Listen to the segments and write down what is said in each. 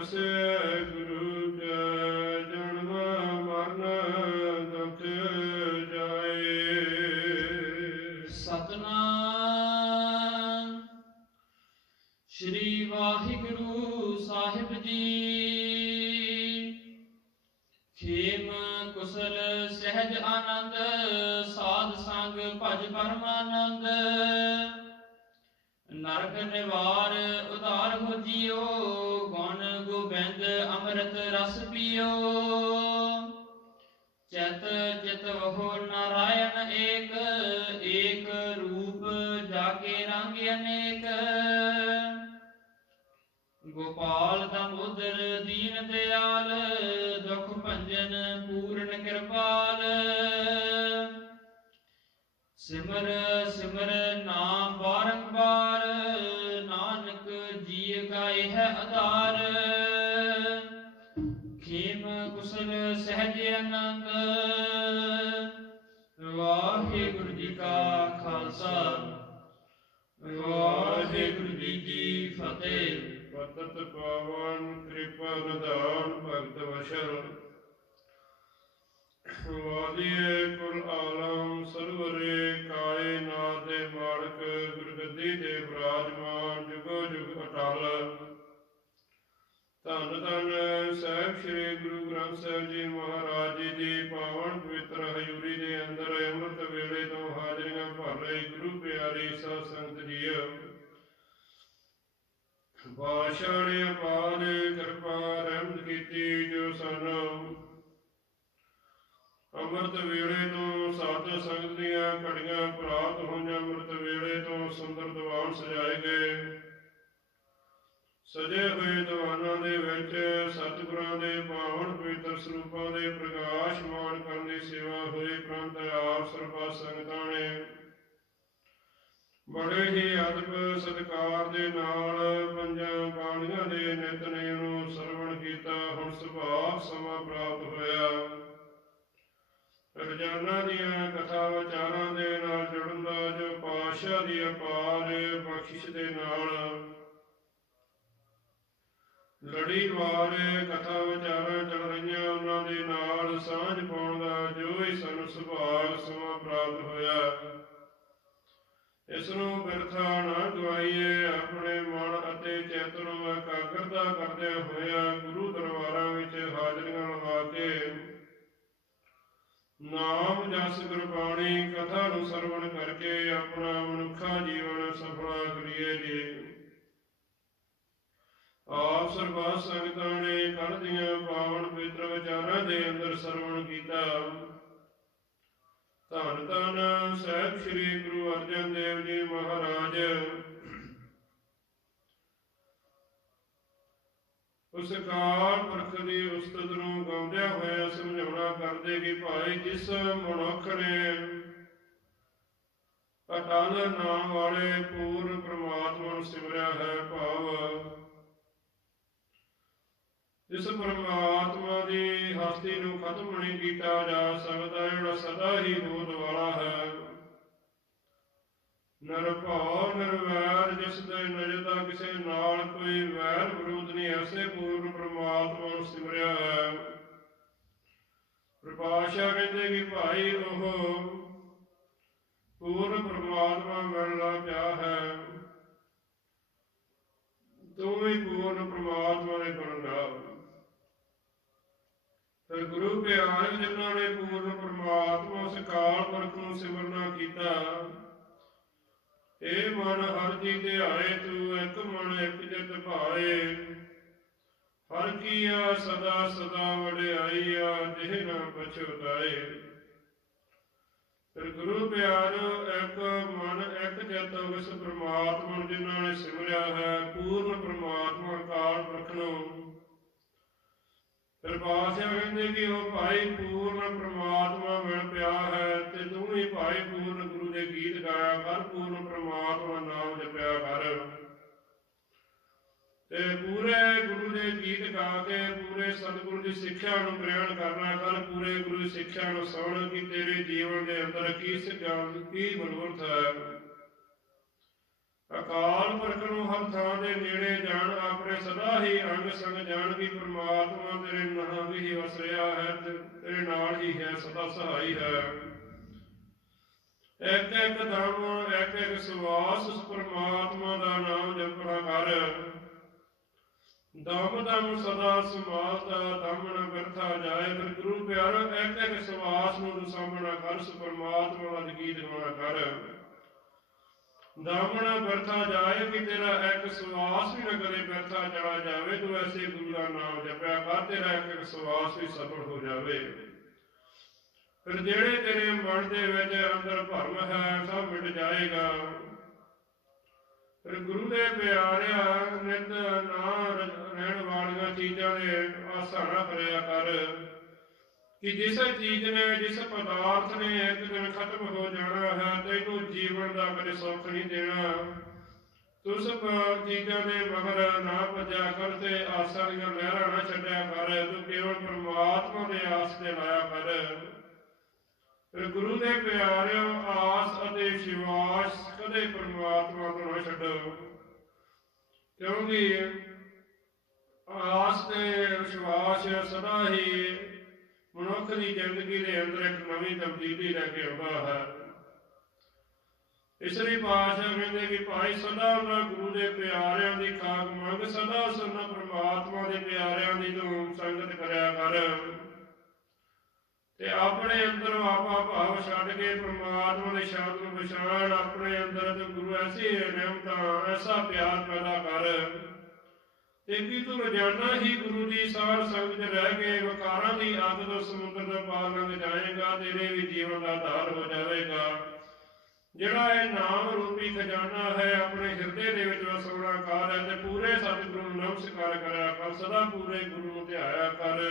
Joseph. ਭੰਜਨ ਪੂਰਨ ਕਿਰਪਾਲ। ਸਿਮਰ ਸਿਮਰ ਨਾਮ ਬਾਰੰਬਾਰ ਨਾਨਕ ਜੀ ਕਾ ਇਹ ਆਧਾਰ। ਖੇਮ ਕੁਸਲ ਸਹਿਜ ਆਨੰਦ ਵਾਹਿਗੁਰੂ ਜੀ ਕਾ ਖਾਲਸਾ। ਵਾਹਿਗੁਰੂ ਜੀ ਕੀ ਫਤਿਹ। ਪਤਤ ਪਾਵਨ ਕਿਰਪਾ ਨਿਧਾਨ ਭਗਤ ਵਸ਼ਲ ਵਾਦੀਏ ਕੁਲ ਆਲਮ ਸਰਵਰੇ ਕਾਏ ਦੇ ਮਾਲਕ ਗੁਰਗੱਦੀ ਤੇ ਵਿਰਾਜਮਾਨ ਜੁਗੋ ਜੁਗ ਅਟਲ। ਧੰਨ ਧੰਨ ਸਾਹਿਬ ਸ੍ਰੀ ਗੁਰੂ ਗ੍ਰੰਥ ਸਾਹਿਬ ਜੀ ਮਹਾਰਾਜ ਜੀ ਦੀ ਪਾਵਨ ਪਵਿੱਤਰ ਹਜ਼ੂਰੀ ਦੇ ਅੰਦਰ ਅੰਮ੍ਰਿਤ ਵੇਲੇ ਤੋਂ ਹਾਜ਼ਰੀਆਂ ਭਰ ਰਹੇ ਗੁਰੂ ਪਿਆਰੀ ਸਾਧ ਸੰਗਤ ਜੀਓ ਬਾਸ਼ਾ ਨੇ ਅਪਾਰ ਕਿਰਪਾ ਰਹਿਮਤ ਕੀਤੀ ਜੋ ਸਾਨੂੰ। ਅੰਮ੍ਰਿਤ ਵੇਲੇ ਤੋਂ ਸਾਧ ਸੰਗਤ ਦੀਆਂ ਘੜੀਆਂ ਪ੍ਰਾਪਤ ਹੋਈਆਂ ਅੰਮ੍ਰਿਤ ਵੇਲੇ ਤੋਂ ਸੁੰਦਰ ਦੀਵਾਨ ਸਜਾਏ ਗਏ। ਸਜੇ ਹੋਏ ਦੀਵਾਨਾਂ ਦੇ ਵਿੱਚ ਸਤਿਗੁਰਾਂ ਦੇ ਪਾਵਨ ਪਵਿੱਤਰ ਸਰੂਪਾਂ ਦੇ ਪ੍ਰਕਾਸ਼ਮਾਨ ਕਰਨ ਦੀ ਸੇਵਾ ਹੋਈ ਪ੍ਰੰਤ ਆਪ ਸਰਬਾ ਸੰਗਤਾਂ ਨੇ। ਬੜੇ ਹੀ ਅਦਬ ਸਤਿਕਾਰ ਦੇ ਨਾਲ ਪੰਜਾਂ ਬਾਣੀਆਂ ਦੇ ਨਿਤਨੇਮ ਨੂੰ ਸਰਵਣ ਕੀਤਾ, ਹੁਣ ਸੁਭਾਅ ਸਮਾਂ ਪ੍ਰਾਪਤ ਹੋਇਆ। ਰੋਜ਼ਾਨਾ ਦੀਆਂ ਕਥਾ ਵਿਚਾਰਾਂ ਦੇ ਨਾਲ ਜੁੜਨ ਦਾ ਜੋ ਪਾਤਸ਼ਾਹ ਦੀ ਅਪਾਰ ਬਖਸ਼ਿਸ਼ ਦੇ ਨਾਲ ਲੜੀਵਾਰ ਕਥਾ ਵਿਚਾਰਾਂ ਚੱਲ ਰਹੀਆਂ ਉਹਨਾਂ ਦੇ ਨਾਲ ਸਾਂਝ ਪਾਉਣ ਦਾ ਜੋ ਹੀ ਸਾਨੂੰ ਸੁਭਾਗ ਸਮਾਂ ਪ੍ਰਾਪਤ ਹੋਇਆ। ਇਸ ਨੂੰ ਬਿਰਥਾ ਨਾ ਗਵਾਈਏ ਆਪਣੇ ਮਨ ਅਤੇ ਚਿੱਤ ਨੂੰ ਇਕਾਗਰਤਾ ਕਰਦਿਆਂ ਹੋਇਆਂ ਗੁਰੂ ਦਰਬਾਰਾਂ ਵਿੱਚ ਹਾਜ਼ਰੀਆਂ ਲਗਾ ਕੇ ਨਾਮ ਜਸ ਗੁਰਬਾਣੀ ਕਥਾ ਨੂੰ ਸਰਵਣ ਕਰਕੇ ਆਪਣਾ ਮਨੁੱਖਾ ਜੀਵਨ ਸਫਲਾ ਕਰੀਏ ਜੀ। ਆਪ ਸਰਬਾ ਸੰਗਤਾਂ ਨੇ ਕੱਲ ਦੀਆਂ ਪਾਵਨ ਪਵਿੱਤਰ ਵਿਚਾਰਾਂ ਦੇ ਅੰਦਰ ਸਰਵਣ ਕੀਤਾ। ਧੰਨ ਧੰਨ ਸਾਹਿਬ ਸ੍ਰੀ ਗੁਰੂ ਅਰਜਨ ਦੇਵ ਜੀ ਮਹਾਰਾਜ। ਉਸ ਕਾਲ ਪੁਰਖ ਦੀ ਉਸਤਤ ਨੂੰ ਗਾਉਂਦਿਆਂ ਹੋਇਆ ਸਮਝਾਉਣਾ ਕਰਦੇ ਕਿ ਭਾਈ ਜਿਸ ਮਨੁੱਖ ਨੇ ਅਟਲ ਨਾਮ ਵਾਲੇ ਪੂਰਨ ਪ੍ਰਮਾਤਮਾ ਨੂੰ ਸਿਮਰਿਆ ਹੈ ਭਾਵ ਇਸ ਪਰਮਾਤਮਾ ਦੀ ਹਸਤੀ ਨੂੰ ਖਤਮ ਨਹੀਂ ਕੀਤਾ ਜਾ ਸਕਦਾ, ਜਿਹੜਾ ਸਦਾ ਹੀ ਹੋਣ ਵਾਲਾ ਹੈ। ਨਿਰਭਉ ਨਿਰਵੈਰ ਜਿਸ ਦੇ ਨਜਦਾ ਕਿਸੇ ਨਾਲ ਕੋਈ ਵੈਰ ਵਿਰੋਧ ਨਹੀਂ, ਐਸੇ ਪੂਰਨ ਪਰਮਾਤਮਾ ਨੂੰ ਸਿਮਰਿਆ ਹੈ। ਪਾਸ਼ਾ ਕਹਿੰਦੇ ਕਿ ਭਾਈ, ਉਹ ਪੂਰਨ ਪ੍ਰਮਾਤਮਾ ਮਿਲਣਾ ਪਿਆ ਹੈ। ਤੂੰ ਵੀ ਪੂਰਨ ਪ੍ਰਮਾਤਮਾ ਦੇ ਬਣਨਾ ਫਿਰ ਗੁਰੂ ਪਿਆਰੇ ਜਿਨ੍ਹਾਂ ਨੇ ਪੂਰਨ ਪ੍ਰਮਾਤਮਾ ਉਸ ਕਾਲ ਪੁਰਖ ਨੂੰ ਸਿਮਰਨਾ ਕੀਤਾ ਏ ਮਨ ਹਰ ਜੀ ਧਿਆਏ ਤੂੰ ਇੱਕ ਮਨ ਇੱਕ ਜਿਤ ਭਾਏ। ਹਰ ਕੀਆ ਸਦਾ ਸਦਾ ਵਡਿਆਈਆ, ਜਿਹ ਨਾ ਪਛੁਤਾਏ ਫਿਰ ਗੁਰੂ ਪਿਆਰੋ, ਇੱਕ ਮਨ ਇੱਕ ਜਿਤ, ਉਸ ਪ੍ਰਮਾਤਮਾ ਜਿਨ੍ਹਾਂ ਨੇ ਸਿਮਰਿਆ ਹੈ, ਪੂਰਨ ਪ੍ਰਮਾਤਮਾ ਕਾਲ ਪੁਰਖ ਨੂੰ ਫਿਰ ਕਹਿੰਦੇ ਕਿ ਉਹ ਭਾਈ ਪੂਰਨ ਪ੍ਰਮਾਤਮਾ ਮਿਲ ਪਿਆ ਹੈ ਤੇ ਤੂੰ ਵੀ ਭਾਈ ਪੂਰਨ ਗੁਰੂ ਦੇ ਗੀਤ ਗਾਇਆ ਕਰ, ਪੂਰਨ ਪ੍ਰਮਾਤਮਾ ਨਾਮ ਜਪਿਆ ਕਰ। ਤੇ ਪੂਰੇ ਗੁਰੂ ਦੇ ਗੀਤ ਗਾ ਕੇ ਪੂਰੇ ਸਤਿਗੁਰੂ ਦੀ ਸਿੱਖਿਆ ਨੂੰ ਗ੍ਰਹਿਣ ਕਰਨਾ ਕਰ, ਪੂਰੇ ਗੁਰੂ ਦੀ ਸਿੱਖਿਆ ਨੂੰ ਸੁਣ ਕਿ ਤੇਰੇ ਜੀਵਨ ਦੇ ਅੰਦਰ ਕੀ ਸਿੱਖਿਆ, ਕੀ ਮਨੋਰਥ ਹੈ? ਅਕਾਲ ਪੁਰਖ ਨੂੰ ਹਰ ਥਾਂ ਦੇ ਨੇੜੇ ਜਾਣ, ਆਪਣੇ ਸਦਾ ਹੀ ਅੰਗ ਸੰਗ ਜਾਣ ਕਿ ਪ੍ਰਮਾਤਮਾ ਤੇਰੇ ਨਾਲ ਹੀ ਵਸ ਹੈ ਤੇਰੇ ਨਾਲ ਹੀ ਹੈ, ਸਦਾ ਸਹਾਈ ਹੈ। ਇੱਕ ਇੱਕ ਦਮ ਇੱਕ ਇੱਕ ਸਵਾਸ, ਉਸ ਪ੍ਰਮਾਤਮਾ ਦਾ ਨਾਮ ਜਪਣਾ ਕਰ। ਦਮ ਦਮ ਸਦਾ ਸਮਾਲਤਾ ਦਮ ਨ ਬਿਰਥਾ ਜਾਏ, ਫਿਰ ਗੁਰੂ ਪਿਆਰੋ ਇੱਕ ਇੱਕ ਸਵਾਸ ਨੂੰ ਸਾਹਮਣਾ ਕਰ, ਉਸ ਪ੍ਰਮਾਤਮਾ ਦਾ ਗੀਤ ਗਾਉਣਾ ਕਰ। ਦਾਮਣਾ ਬਰਥਾ ਜਾਏ ਕਿ ਤੇਰਾ ਇੱਕ ਸਵਾਸ ਵੀ ਨਾ ਕਦੇ ਚਲਾ ਜਾਵੇ, ਤੂੰ ਐਸੇ ਗੁਰੂ ਦਾ ਨਾਮ ਜਪਿਆ ਕਰ, ਤੇਰਾ ਇੱਕ ਸਵਾਸ ਵੀ ਸਫਲ ਹੋ ਜਾਵੇ। ਫਿਰ ਜਿਹੜੇ ਤੇਰੇ ਮਨ ਦੇ ਵਿੱਚ ਅੰਦਰ ਭਰਮ ਹੈ, ਸਭ ਮਿਟ ਜਾਏਗਾ। ਫਿਰ ਗੁਰੂ ਦੇ ਪਿਆਰਿਆ ਨਿਤ ਨਾ ਰਹਿਣ ਵਾਲੀਆਂ ਚੀਜ਼ਾਂ ਦੇ ਆਸਾ ਨਾ ਕਰਿਆ ਕਰ। ਕਿ ਜਿਸ ਚੀਜ਼ ਨੇ, ਜਿਸ ਪਦਾਰਥ ਨੇ ਇੱਕ ਦਿਨ ਖਤਮ ਹੋ ਜਾਣਾ ਹੈ ਤੈਨੂੰ ਜੀਵਨ ਦਾ ਕਦੇ ਸੁੱਖ ਨਹੀਂ ਦੇਣਾ। ਤੂੰ ਚੀਜ਼ਾਂ ਦੇ ਮਗਰ ਨਾ ਭੱਜਿਆ ਕਰ ਤੇ ਆਸਾਂ ਦੀਆਂ ਲਹਿਰਾਂ ਨਾ ਛੱਡਿਆ ਕਰ, ਤੂੰ ਕੇਵਲ ਪਰਮਾਤਮਾ ਦੇ ਆਸ ਤੇ ਲਾਇਆ ਕਰ। ਫਿਰ ਗੁਰੂ ਦੇ ਪਿਆਰਿਓ, ਆਸ ਅਤੇ ਵਿਸ਼ਵਾਸ ਕਦੇ ਪਰਮਾਤਮਾ ਤੋਂ ਨਾ ਛੱਡੋ। ਕਿਉਂਕਿ ਆਸ ਤੇ ਵਿਸ਼ਵਾਸ ਸਦਾ ਹੀ ਮਨੁੱਖ ਦੀ ਜ਼ਿੰਦਗੀ ਦੇ ਅੰਦਰ ਇੱਕ ਨਵੀਂ ਤਬਦੀਲੀ ਲੈ ਕੇ ਆਉਂਦਾ ਹੈ। ਇਸ ਪਾਸ਼ਾ ਕਹਿੰਦੇ ਕਿ ਭਾਈ ਸਦਾ ਉਹਨਾਂ ਗੁਰੂ ਦੇ ਪਿਆਰਿਆਂ ਦੀ ਖਾਕ ਮੰਗ, ਸਦਾ ਸੁਣਨਾ ਪ੍ਰਮਾਤਮਾ ਦੇ ਪਿਆਰਿਆਂ ਦੀ ਤੂੰ ਸੰਗਤ ਕਰਿਆ ਕਰ। ਤੇ ਆਪਣੇ ਅੰਦਰੋਂ ਆਪਾ ਭਾਵ ਛੱਡ ਕੇ ਪ੍ਰਮਾਤਮਾ ਦੇ ਸ਼ਬਦ ਨੂੰ ਪਛਾਣ, ਆਪਣੇ ਅੰਦਰ ਤੇ ਗੁਰੂ ਐਸੀ ਨਿਯਮਤਾਂ ਐਸਾ ਪਿਆਰ ਪੈਦਾ ਕਰ। ਤੇ ਤੂੰ ਰੋਜ਼ਾਨਾ ਹੀ ਗੁਰੂ ਦੀ ਸਾਰ ਸੰਗਤ ਰਹਿ ਕੇ ਵਕਾਰਾਂ ਦੀ ਆਦਤ ਸਮੁੰਦਰ ਦਾ ਪਾਰ ਲੰਘ ਜਾਏਗਾ ਤੇਰੇ ਵੀ ਜੀਵਨ ਦਾ ਆਧਾਰ ਹੋ ਜਾਵੇਗਾ। ਜਿਹੜਾ ਇਹ ਨਾਮ ਰੂਪੀ ਖਜ਼ਾਨਾ ਹੈ, ਆਪਣੇ ਹਿਰਦੇ ਦੇ ਵਿੱਚ ਵਸਣਾ ਕਾਰ ਹੈ ਤੇ ਪੂਰੇ ਸਤਿਗੁਰੂ ਨੂੰ ਨਮਸਕਾਰ ਕਰਿਆ ਕਰ ਸਦਾ ਪੂਰੇ ਗੁਰੂ ਨੂੰ ਧਿਆਇਆ ਕਰ।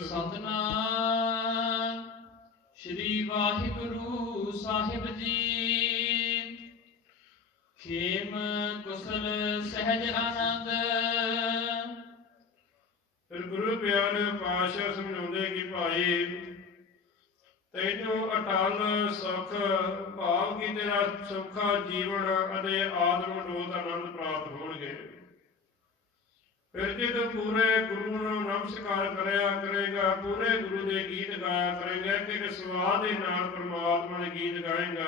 ਸਤਨਾਮ, ਸ੍ਰੀ ਵਾਹਿਗੁਰੂ ਸਾਹਿਬ ਜੀ। ਖੇਮ ਕੁਸਲ ਸਹਿਜ ਆਨੰਦ। ਫਿਰ ਗੁਰੂ ਪਿਆਰੇ ਪਾਸ਼ਾ ਸਮਝਾਉਂਦੇ ਕਿ ਭਾਈ, ਤੈਨੂੰ ਅਟਲ ਸੁਖ, ਭਾਵ ਕੀ ਤੇਰਾ ਸੁਖਾ ਜੀਵਨ ਅਤੇ ਆਤਮ ਡੋਤ ਆਨੰਦ ਪ੍ਰਾਪਤ ਹੋਣਗੇ। ਫਿਰ ਜੇ ਤੂੰ ਪੂਰੇ ਗੁਰੂ ਨੂੰ ਨਮਸਕਾਰ ਕਰਿਆ ਕਰੇਗਾ, ਪੂਰੇ ਗੁਰੂ ਦੇ ਗੀਤ ਗਾਇਆ ਕਰੇਗਾ ਕਿ ਸਵਾਦ ਦੇ ਨਾਲ ਪ੍ਰਮਾਤਮਾ ਦੇ ਗੀਤ ਗਾਏਗਾ।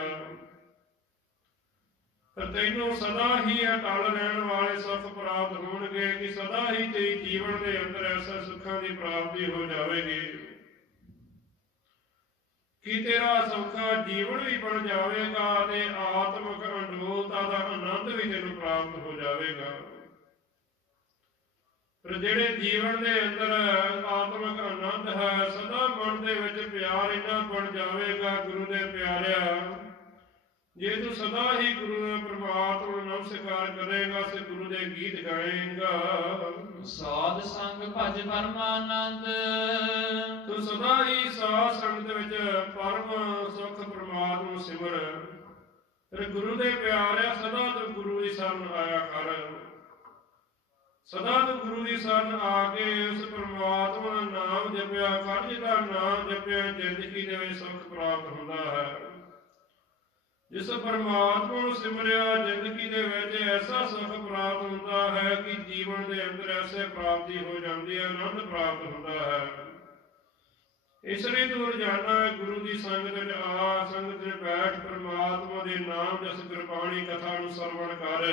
ਤਾਂ ਤੈਨੂੰ ਸਦਾ ਹੀ ਅਟਲ ਰਹਿਣ ਵਾਲੇ ਸੁੱਖ ਪ੍ਰਾਪਤ ਹੋਣਗੇ ਕਿ ਸਦਾ ਹੀ ਤੇਰੀ ਜੀਵਨ ਦੇ ਅੰਦਰ ਐਸਾ ਸੁੱਖਾਂ ਦੀ ਪ੍ਰਾਪਤੀ ਹੋ ਜਾਵੇਗੀ। ਕਿ ਤੇਰਾ ਸੌਖਾ ਜੀਵਨ ਵੀ ਬਣ ਜਾਵੇਗਾ ਤੇ ਆਤਮਿਕ ਅਨੁਭੂਤਾ ਦਾ ਆਨੰਦ ਵੀ ਤੈਨੂੰ ਪ੍ਰਾਪਤ ਹੋ ਜਾਵੇਗਾ। ਪਰ ਜਿਹੜੇ ਜੀਵਨ ਦੇ ਅੰਦਰ ਆਤਮਿਕ ਆਨੰਦ ਹੈ, ਸਦਾ ਮਨ ਦੇ ਵਿੱਚ ਪਿਆਰ ਇੰਨਾ ਬਣ ਜਾਵੇਗਾ, ਗੁਰੂ ਦੇ ਪਿਆਰਿਆ ਜੇ ਤੂੰ ਸਦਾ ਹੀ ਗੁਰੂ ਪ੍ਰਮਾਤਮਾ ਨੂੰ ਨਮਸਕਾਰ ਕਰੇਗਾ ਸੇ ਗੁਰੂ ਦੇ ਗੀਤ ਗਾਏਗਾ। ਸਾਧ ਸੰਗ ਭਜ ਪਰਮਾਨੰਦ। ਤੂੰ ਸਦਾ ਹੀ ਸਾਧ ਸੰਗਤ ਵਿੱਚ ਪਰਮ ਸੁਖ ਪ੍ਰਮਾਤਮਾ ਨੂੰ ਸਿਮਰ। ਫਿਰ ਗੁਰੂ ਦੇ ਪਿਆਰਿਆ ਸਦਾ ਤੂੰ ਗੁਰੂ ਦੀ ਸ਼ਰਨ ਆਇਆ ਕਰ। ਸਦਾ ਤੂੰ ਗੁਰੂ ਦੀ ਸ਼ਰਨ ਆ ਕੇ ਉਸ ਪ੍ਰਮਾਤਮਾ ਦਾ ਨਾਮ ਜਪਿਆ ਕਰ ਜਿਹਦਾ ਨਾਮ ਜਪਿਆ ਜ਼ਿੰਦਗੀ ਦੇ ਵਿੱਚ ਸੁਖ ਪ੍ਰਾਪਤ ਹੁੰਦਾ ਹੈ। ਜਿਸ ਪਰਮਾਤਮਾ ਨੂੰ ਸਿਮਰਿਆ ਜ਼ਿੰਦਗੀ ਦੇ ਵਿੱਚ ਐਸਾ ਸੁਖ ਪ੍ਰਾਪਤ ਹੁੰਦਾ ਹੈ ਕਿ ਜੀਵਨ ਦੇ ਅੰਦਰ ਐਸੇ ਪ੍ਰਾਪਤੀ ਹੋ ਜਾਂਦੀ ਹੈ, ਆਨੰਦ ਪ੍ਰਾਪਤ ਹੁੰਦਾ ਹੈ। ਇਸ ਲਈ ਤੂੰ ਰੋਜ਼ਾਨਾ ਗੁਰੂ ਦੀ ਸੰਗਤ ਵਿੱਚ ਆ, ਸੰਗਤ ਵਿੱਚ ਬੈਠ, ਪ੍ਰਮਾਤਮਾ ਦੇ ਨਾਮ ਜਸ ਗੁਰਬਾਣੀ ਕਥਾ ਨੂੰ ਸਰਵਣ ਕਰ।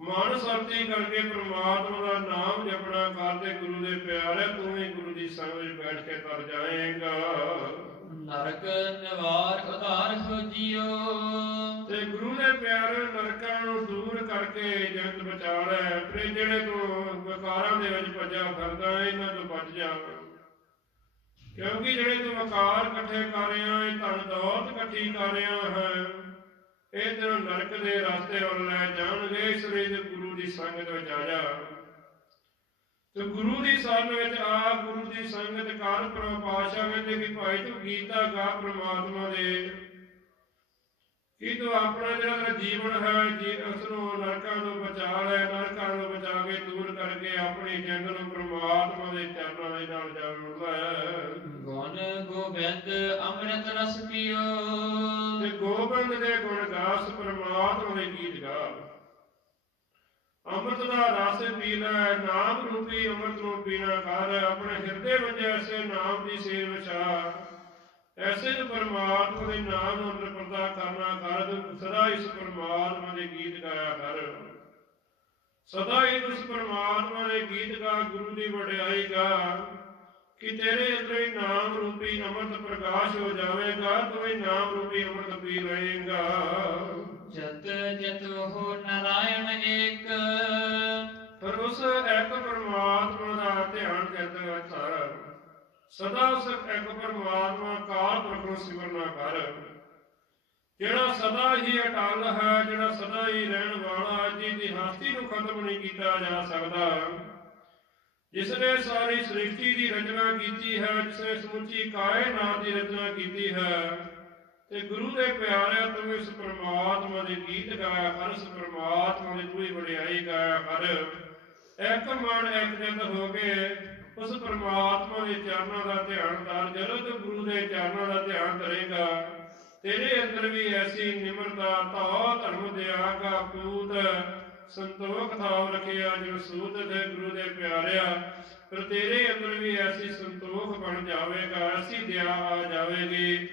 ਮਨ ਸਰਤੀ ਕਰਕੇ ਪ੍ਰਮਾਤਮਾ ਦਾ ਨਾਮ ਜਪਣਾ ਕਰਦੇ ਗੁਰੂ ਦੇ ਪਿਆਰੇ ਤੂੰ ਵੀ ਗੁਰੂ ਦੀ ਸੰਗਤ ਵਿੱਚ ਬੈਠ ਕੇ ਤਰ ਜਾਏਗਾ। ਨਰਕ ਨਿਵਾਰ ਉਧਾਰ ਹੋ ਜੀਓ ਤੇ ਗੁਰੂ ਦੇ ਪਿਆਰੇ ਨਰਕਾਂ ਨੂੰ ਦੂਰ ਕਰਕੇ ਜਗਤ ਬਚਾ ਤੇ ਜਿਹੜੇ ਤੂੰ ਵਿਕਾਰਾਂ ਦੇ ਵਿੱਚ ਭੱਜਿਆ ਫਿਰਦਾ ਇਹਨਾਂ ਤੋਂ ਬਚ ਜਾ ਕਿਉਂਕਿ ਜਿਹੜੇ ਤੂੰ ਵਿਕਾਰ ਇਕੱਠੇ ਕਰ ਰਿਹਾ ਹੈ ਧਨ ਦੌਲਤ ਇਕੱਠੀ ਕਰ ਰਿਹਾ ਹੈ। ਇਹ ਤੈਨੂੰ ਨਰਕ ਦੇ ਰਸਤੇ ਵੱਲ ਲੈ ਜਾਣਗੇ, ਇਸ ਲਈ ਗੁਰੂ ਦੀ ਸੰਗਤ ਵਿੱਚ ਆ ਜਾ। ਤੇ ਗੁਰੂ ਦੀ ਸੰਗਤ ਵਿੱਚ ਆ ਗੁਰੂ ਦੀ ਸੰਗਤ ਕਰ ਪ੍ਰਭਾਸ਼ਾ ਕਹਿੰਦੇ ਕਿ ਭਾਈ ਤੂੰ ਗੀਤਾ ਗਾ ਪ੍ਰਮਾਤਮਾ ਦੇ। ਕਿ ਤੂੰ ਆਪਣਾ ਜਿਹੜਾ ਜੀਵਨ ਹੈ ਜੀ ਉਸ ਨੂੰ ਨਰਕਾਂ ਤੋਂ ਬਚਾ ਲੈ ਨਰਕਾਂ ਤੋਂ ਬਚਾ ਕੇ ਦੂਰ ਕਰਕੇ ਆਪਣੀ ਜਿੰਦ ਨੂੰ ਪ੍ਰਮਾਤਮਾ ਦੇ ਚਰਨਾਂ ਦੇ ਨਾਲ ਜੋੜ ਲੈ ਗੁਣ ਗੋਬਿੰਦ ਅੰਮ੍ਰਿਤ ਰਸ ਪੀਓ। ਤੇ ਗੋਬਿੰਦ ਦੇ ਗੁਣ ਗਾਸ ਪ੍ਰਮਾਤਮਾ ਅੰਮ੍ਰਿਤ ਦਾ ਰਸ ਪੀ ਨਾਮ ਰੂਪੀ ਅੰਮ੍ਰਿਤ ਨੂੰ ਪੀਣਾ ਕਰ, ਆਪਣੇ ਹਿਰਦੇ ਵਿੱਚ ਐਸੇ ਨਾਮ ਦੀ ਸੇਵ ਵਿਚਾ ਐਸੇ ਪਰਮਾਤਮਾ ਦੇ ਨਾਮ ਨੂੰ ਅੰਦਰ ਪ੍ਰਦਾ ਕਰਨਾ ਕਰ ਸਦਾ ਇਸ ਪਰਮਾਤਮਾ ਦੇ ਗੀਤ ਗਾਇਆ ਕਰ। ਸਦਾ ਹੀ ਪਰਮਾਤਮਾ ਦੇ ਗੀਤ ਗਾ, ਗੁਰੂ ਦੀ ਵਡਿਆਈ ਗਾ। ਕਿ ਤੇਰੇ ਅੰਦਰ ਹੀ ਨਾਮ ਰੂਪੀ ਅੰਮ੍ਰਿਤ ਪ੍ਰਕਾਸ਼ ਹੋ ਜਾਵੇਗਾ, ਤੂੰ ਹੀ ਨਾਮ ਰੂਪੀ ਅੰਮ੍ਰਿਤ ਪੀ ਲਏਗਾ। ਜਤ ਜਤ ਹੋ ਨਾਰਾਇਣ ਏਕ। ਪਰ ਇੱਕ ਪਰਮਾਤਮਾ ਦਾ ਧਿਆਨ ਕਰਦੇ ਵਿੱਚ ਸਦਾ ਉਸ ਇੱਕ ਪਰਮਾਤਮਾ ਕਾਲ ਪੁਰਖ ਨੂੰ ਸਿਮਰਨਾ ਕਰ। ਜਿਹੜਾ ਸਦਾ ਹੀ ਅਟਲ ਹੈ, ਜਿਹੜਾ ਸਦਾ ਹੀ ਰਹਿਣ ਵਾਲਾ ਜਿਹਦੀ ਹਸਤੀ ਨੂੰ ਖਤਮ ਨਹੀਂ ਕੀਤਾ ਜਾ ਸਕਦਾ। ਜਿਸ ਨੇ ਸਾਰੀ ਸ੍ਰਿਸ਼ਟੀ ਦੀ ਰਚਨਾ ਕੀਤੀ ਹੈ ਜਿਸ ਨੇ ਸਮੁੱਚੀ ਕਾਇਨਾਤ ਦੀ ਰਚਨਾ ਕੀਤੀ ਹੈ ਤੇ ਗੁਰੂ ਦੇ ਪਿਆਰਿਆਂ ਤੂੰ ਇਸ ਪ੍ਰਮਾਤਮਾ ਦੇ ਗੀਤ ਗਾਇਆ ਕਰ ਇਸ ਪ੍ਰਮਾਤਮਾ ਦੀ ਤੂੰ ਹੀ ਵਡਿਆਈ ਗਾਇਆ ਕਰ ਇੱਕ ਮਨ ਇੱਕ ਜਿੰਦ ਹੋ ਕੇ ਉਸ ਪ੍ਰਮਾਤਮਾ ਦੇ ਚਰਨਾਂ ਦਾ ਧਿਆਨ ਕਰ, ਜਦੋਂ ਤੂੰ ਗੁਰੂ ਦੇ ਚਰਨਾਂ ਦਾ ਧਿਆਨ ਕਰੇਗਾ, ਤੇਰੇ ਅੰਦਰ ਵੀ ਐਸੀ ਨਿਮਰਤਾ, ਧੌ ਧਰਮ ਦਿਆਗਾ ਪੂਤ ਸੰਤੋਖ ਥਾਵ ਰਖਿਆ ਜਿਨ ਸੂਤ ਦੇ ਗੁਰੂ ਦੇ ਪਿਆਰਿਆ, ਪਰ ਤੇਰੇ ਅੰਦਰ ਵੀ ਐਸੀ ਸੰਤੋਖ ਬਣ ਜਾਵੇਗਾ, ਐਸੀ ਦਿਆ ਆ ਜਾਵੇਗੀ।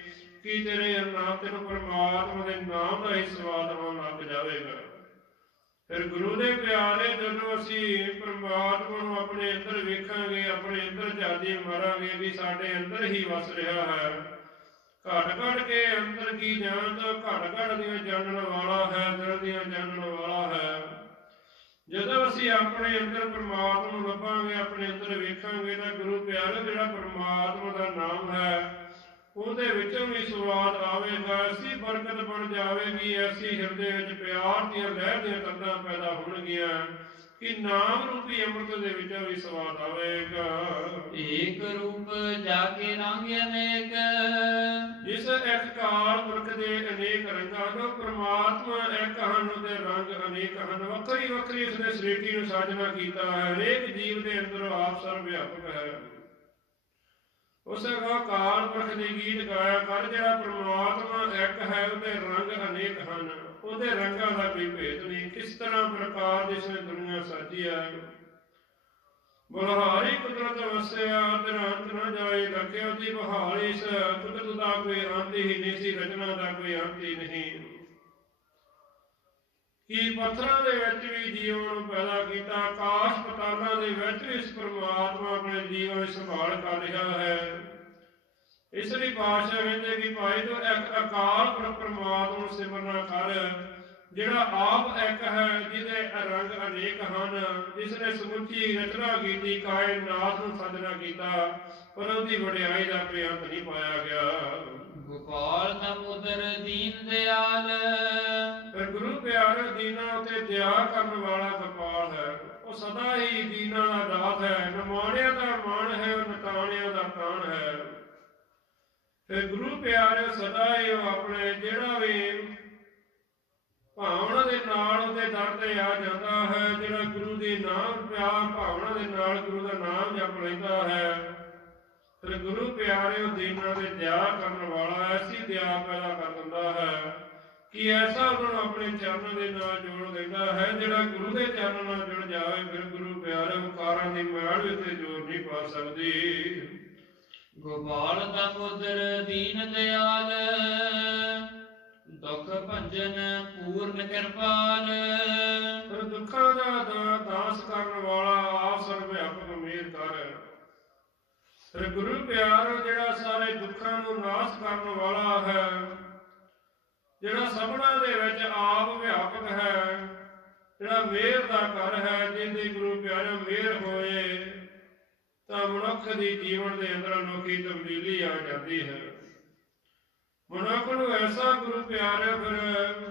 ਕਿ ਤੇਰੇ ਨਾਮ ਤੈਨੂੰ ਪਰਮਾਤਮਾ ਦੇ ਨਾਮ ਦਾ ਹੀ ਸਵਾਦ ਹੋਣ ਲੱਗ ਜਾਵੇਗਾ। ਫਿਰ ਗੁਰੂ ਦੇ ਪਿਆਰੇ ਜਦੋਂ ਅਸੀਂ ਪਰਮਾਤਮਾ ਨੂੰ ਆਪਣੇ ਅੰਦਰ ਵੇਖਾਂਗੇ, ਆਪਣੇ ਅੰਦਰ ਜਾਂਦੇ ਮਾਰਾਂਗੇ ਵੀ ਸਾਡੇ ਅੰਦਰ ਹੀ ਵਸ ਰਿਹਾ ਹੈ। ਘਟ ਘਟ ਕੇ ਅੰਦਰ ਕੀ ਜਾਣਦਾ, ਘਟ ਘਟ ਦੀਆਂ ਜਾਣਨ ਵਾਲਾ ਹੈ, ਦਿਲ ਦੀਆਂ ਜਾਣਨ ਵਾਲਾ ਹੈ। ਜਦੋਂ ਅਸੀਂ ਆਪਣੇ ਅੰਦਰ ਪਰਮਾਤਮਾ ਨੂੰ ਲੱਭਾਂਗੇ, ਆਪਣੇ ਅੰਦਰ ਵੇਖਾਂਗੇ ਤਾਂ ਗੁਰੂ ਪਿਆਰੇ ਜਿਹੜਾ ਪਰਮਾਤਮਾ ਦਾ ਨਾਮ ਹੈ ਉਹਦੇ ਵਿੱਚੋਂ ਵੀ ਸਵਾਦ ਆਵੇਗਾ ਐਸੀ ਬਰਕਤ ਬਣ ਜਾਵੇਗੀ ਐਸੀ ਹਿਰਦੇ ਵਿੱਚ ਪਿਆਰ ਦੀਆਂ ਲਹਿਰ ਦੀਆਂ ਤੰਦਾਂ ਪੈਦਾ ਹੋਣਗੀਆਂ। ਕਿ ਨਾਮ ਰੂਪੀ ਅੰਮ੍ਰਿਤ ਦੇ ਵਿੱਚੋਂ ਵੀ ਸਵਾਦ ਆਵੇਗਾ। ਏਕ ਰੂਪ ਜਾ ਕੇ ਰੰਗ ਅਨੇਕ। ਜਿਸ ਇੱਕ ਕਾਲ ਪੁਰਖ ਦੇ ਅਨੇਕ ਰੰਗਾਂ ਨੂੰ ਪ੍ਰਮਾਤਮਾ ਇੱਕ ਹਨ ਉਹਦੇ ਰੰਗ ਅਨੇਕ ਹਨ। ਵੱਖਰੀ ਵੱਖਰੀ ਉਸਨੇ ਸ੍ਰਿਸ਼ਟੀ ਨੂੰ ਸਾਜਣਾ ਕੀਤਾ ਹੈ। ਹਰੇਕ ਜੀਵ ਦੇ ਅੰਦਰ ਆਪ ਸਰਵ ਵਿਆਪਕ ਹੈ। ਉਸ ਦਾ ਪੁਰਖ ਦੇ ਗੀਤ ਗਾਇਆ ਕਰ ਜਿਹੜਾ ਪ੍ਰਮਾਤਮਾ ਇੱਕ ਹੈ, ਉਹਦੇ ਰੰਗ ਅਨੇਕ ਹਨ। ਉਹਦੇ ਰੰਗਾਂ ਦਾ ਕੋਈ ਭੇਦ ਨਹੀਂ। ਕਿਸ ਤਰ੍ਹਾਂ ਪ੍ਰਕਾਰ ਦੀ ਇਸਨੇ ਦੁਨੀਆ ਸਾਜੀ ਹੈ ਬਲਹਾਰੀ ਕੁਦਰਤ ਵਸਿਆ ਤੇਰਾ ਅੰਤ ਨਾ ਜਾਏ, ਰੱਖਿਆ ਦੀ ਬਹਾਰੀ ਇਸ ਕੁਦਰਤ ਦਾ ਕੋਈ ਅੰਤ ਹੀ ਨਹੀਂ ਸੀ, ਰਚਨਾ ਦਾ ਕੋਈ ਅੰਤ ਹੀ ਨਹੀਂ। ਕੀ ਪੱਥਰਾਂ ਦੇ ਵਿੱਚ ਵੀ ਜੀਵਨ ਨੂੰ ਪੈਦਾ ਕੀਤਾ ਆਕਾਸ਼ ਪਤਾਲਾਂ ਦੇ ਵਿੱਚ ਇਸ ਪਰਮਾਤਮਾ ਆਪਣੇ ਜੀਵਨ ਦੀ ਸੰਭਾਲ ਕਰ ਰਿਹਾ ਹੈ। ਇਸ ਲਈ ਬਾਦਸ਼ਾਹ ਕਹਿੰਦੇ ਕਿ ਭਾਈ ਤੂੰ ਇੱਕ ਅਕਾਲ ਪੁਰਖ ਪਰਮਾਤਮਾ ਨੂੰ ਸਿਮਰਨਾ ਕਰ, ਜਿਹੜਾ ਆਪ ਇੱਕ ਹੈ, ਜਿਹਦੇ ਰੰਗ ਅਨੇਕ ਹਨ ਜਿਸ ਨੇ ਸਮੁੱਚੀ ਰਚਨਾ ਕੀਤੀ, ਕਾਇਨਾਤ ਨੂੰ ਸਾਜਣਾ ਕੀਤਾ ਪਰ ਉਹਦੀ ਵਡਿਆਈ ਦਾ ਕੋਈ ਅੰਤ ਨਹੀਂ ਪਾਇਆ ਗਿਆ। ਗੋਪਾਲ ਨਮੋਦਰ ਦੀਨ ਦਿਆਲ। ਫਿਰ ਗੁਰੂ ਪਿਆਰੇ ਦੀਨਾਂ ਉਤੇ ਦਇਆ ਕਰਨ ਵਾਲਾ ਗੋਪਾਲ ਹੈ। ਉਹ ਸਦਾ ਹੀ ਦੀਨਾਂ ਦਾ ਹੈ। ਨਿਮਾਣਿਆਂ ਦਾ ਮਾਣ ਹੈ ਉਹ ਨਤਾਣਿਆਂ ਦਾ ਤਾਣ ਹੈ। ਫਿਰ ਗੁਰੂ ਪਿਆਰੇ ਸਦਾ ਹੀ ਉਹ ਆਪਣੇ ਜਿਹੜਾ ਵੀ ਭਾਵਨਾ ਦੇ ਨਾਲ ਉਹਦੇ ਦਰ ਤੇ ਆ ਜਾਂਦਾ ਹੈ, ਜਿਹੜਾ ਗੁਰੂ ਦੇ ਨਾਮ ਪਿਆਰ ਭਾਵਨਾ ਦੇ ਨਾਲ ਗੁਰੂ ਦਾ ਨਾਮ ਜਪ ਲੈਂਦਾ ਹੈ। ਫਿਰ ਗੁਰੂ ਪਿਆਰੇ ਉਹ ਦੀਨਾਂ ਦੇ ਦਇਆ ਕਰਨ ਵਾਲਾ ਐਸੀ ਦਇਆ ਪੈਦਾ ਕਰ ਦਿੰਦਾ ਹੈ ਕਿ ਐਸਾ ਉਹਨਾਂ ਨੂੰ ਆਪਣੇ ਚਰਨ ਦੇ ਨਾਲ ਜੋੜ ਦਿੰਦਾ ਹੈ ਜਿਹੜਾ ਗੁਰੂ ਦੇ ਚਰਨ ਨਾਲ ਜੁੜ ਜਾਵੇ ਫਿਰ ਗੁਰੂ ਪਿਆਰੇ ਉਕਾਰਾਂ ਦੀ ਮੈਲ ਉੱਤੇ ਜ਼ੋਰ ਨਹੀਂ ਪਾ ਸਕਦੀ। ਗੋਪਾਲ ਦਾ ਪੁੱਤਰ ਦੀਨ ਦਿਆਲ ਦੁਖ ਭੰਜਨ ਪੂਰਨ ਕਿਰਪਾਲ। ਪਰ ਦੁੱਖਾਂ ਦਾ ਦਾਸ ਕਰਨ ਵਾਲਾ ਆਪ ਸਰਵ ਕਰ ਫਿਰ ਗੁਰੂ ਪਿਆਰ, ਜਿਹੜਾ ਸਾਰੇ ਦੁੱਖਾਂ ਨੂੰ ਨਾਸ਼ ਕਰਨ ਵਾਲਾ ਹੈ, ਜਿਹੜਾ ਸਭਨਾ ਦੇ ਵਿੱਚ ਆਪ ਵਿਆਪਕ ਹੈ, ਜਿਹੜਾ ਮੇਰ ਦਾ ਘਰ ਹੈ, ਜਿਹਦੀ ਗੁਰੂ ਪਿਆਰੇ ਮੇਰ ਹੋਏ, ਤਾਂ ਮਨੁੱਖ ਦੀ ਜੀਵਨ ਦੇ ਅੰਦਰ ਅਨੋਖੀ ਤਬਦੀਲੀ ਆ ਜਾਂਦੀ ਹੈ। ਮਨੁੱਖ ਨੂੰ ਐਸਾ ਗੁਰੂ ਪਿਆਰੇ ਫਿਰ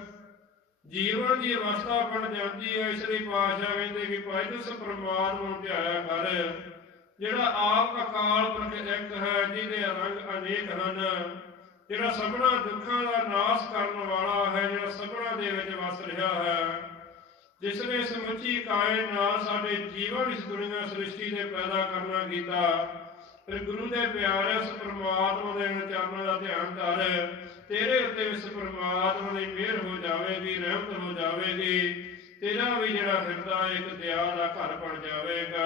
ਜੀਵਨ ਦੀ ਅਵਸਥਾ ਬਣ ਜਾਂਦੀ ਹੈ, ਇਸ ਲਈ ਪਾਸ਼ਾ ਕਹਿੰਦੇ ਕਿ ਭਾਈ ਤੁਸ ਪਰਮਾਤਮਾ ਨੂੰ ਧਿਆਇਆ ਕਰ। ਜਿਹੜਾ ਆਪ ਅਕਾਲ ਪੁਰਖ ਇੱਕ ਹੈ, ਜਿਹਦੇ ਰੰਗ ਅਨੇਕ ਹਨ। ਜਿਹੜਾ ਸਭਨਾ ਦੁੱਖਾਂ ਦਾ ਨਾਸ਼ ਕਰਨ ਵਾਲਾ ਹੈ, ਜਿਹੜਾ ਸਭਨਾ ਦੇ ਵਿੱਚ ਵਸ ਰਿਹਾ ਹੈ। ਜਿਸ ਨੇ ਸਮੁੱਚੀ ਕਾਇਨਾਤ ਸਾਡੇ ਜੀਵਨ ਇਸ ਦੁਨੀਆ ਸ੍ਰਿਸ਼ਟੀ ਦੇ ਪੈਦਾ ਕਰਨਾ ਕੀਤਾ, ਫਿਰ ਗੁਰੂ ਦੇ ਪਿਆਰੇ ਉਸ ਪ੍ਰਮਾਤਮਾ ਦੇ ਚਰਨਾਂ ਦਾ ਧਿਆਨ ਕਰ, ਤੇਰੇ ਉੱਤੇ ਇਸ ਪ੍ਰਮਾਤਮਾ ਦੀ ਮਿਹਰ ਹੋ ਜਾਵੇਗੀ, ਰਹਿਮਤ ਹੋ ਜਾਵੇਗੀ। ਤੇਰਾ ਵੀ ਜਿਹੜਾ ਹਿਰਦਾ ਇੱਕ ਦਇਆ ਦਾ ਘਰ ਬਣ ਜਾਵੇਗਾ।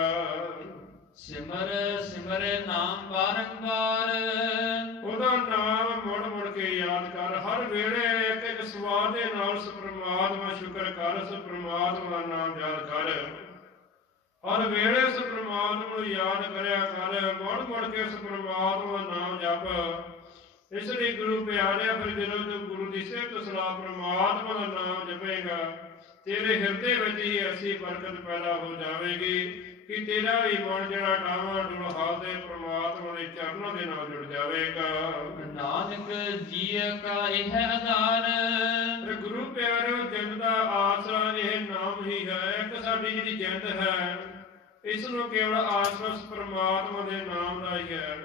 ਸਿਮਰ ਸਿਮਰ ਨਾਮ ਬਾਰੰਬਾਰ ਉਹਦਾ ਨਾਮ ਮੁੜ ਮੁੜ ਕੇ ਯਾਦ ਕਰ। ਹਰ ਵੇਲੇ ਇੱਕ ਇੱਕ ਸਵਾਦ ਦੇ ਨਾਲ ਉਸ ਪ੍ਰਮਾਤਮਾ ਸ਼ੁਕਰ ਕਰ ਉਸ ਪ੍ਰਮਾਤਮਾ ਨਾਮ ਯਾਦ ਕਰ। ਹਰ ਵੇਲੇ ਉਸ ਪ੍ਰਮਾਤਮਾ ਨੂੰ ਯਾਦ ਕਰਿਆ ਕਰ। ਮੁੜ ਮੁੜ ਕੇ ਉਸ ਪ੍ਰਮਾਤਮਾ ਨਾਮ ਜਪ। ਇਸ ਲਈ ਗੁਰੂ ਪਿਆਰਿਆ ਫਿਰ ਜਦੋਂ ਤੂੰ ਗੁਰੂ ਦੀ ਸਿਫਤ ਸਲਾਹ ਪ੍ਰਮਾਤਮਾ ਦਾ ਨਾਮ ਜਪੇਗਾ, ਤੇਰੇ ਹਿਰਦੇ ਵਿੱਚ ਹੀ ਐਸੀ ਬਰਕਤ ਪੈਦਾ ਹੋ ਜਾਵੇਗੀ। ਕਿ ਤੇਰਾ ਵੀ ਮਨ ਜਿਹੜਾ ਡਾਵਾਂ ਡੁਲ ਹਾਲਦੇ ਪ੍ਰਮਾਤਮਾ ਦੇ ਚਰਨਾਂ ਦੇ ਨਾਲ ਜੁੜ ਜਾਵੇਗਾ। ਨਾਨਕ ਜੀਅ ਕਾ ਇਹ ਆਧਾਰ। ਤੇ ਗੁਰੂ ਪਿਆਰਿਓ ਜਿੰਦ ਦਾ ਆਸਰਾ ਇਹ ਨਾਮ ਹੀ ਹੈ ਇੱਕ ਸਾਡੀ ਜਿਹੜੀ ਜਿੰਦ ਹੈ ਇਸ ਨੂੰ ਕੇਵਲ ਆਸਰਾ ਉਸ ਪ੍ਰਮਾਤਮਾ ਦੇ ਨਾਮ ਦਾ ਹੀ ਹੈ।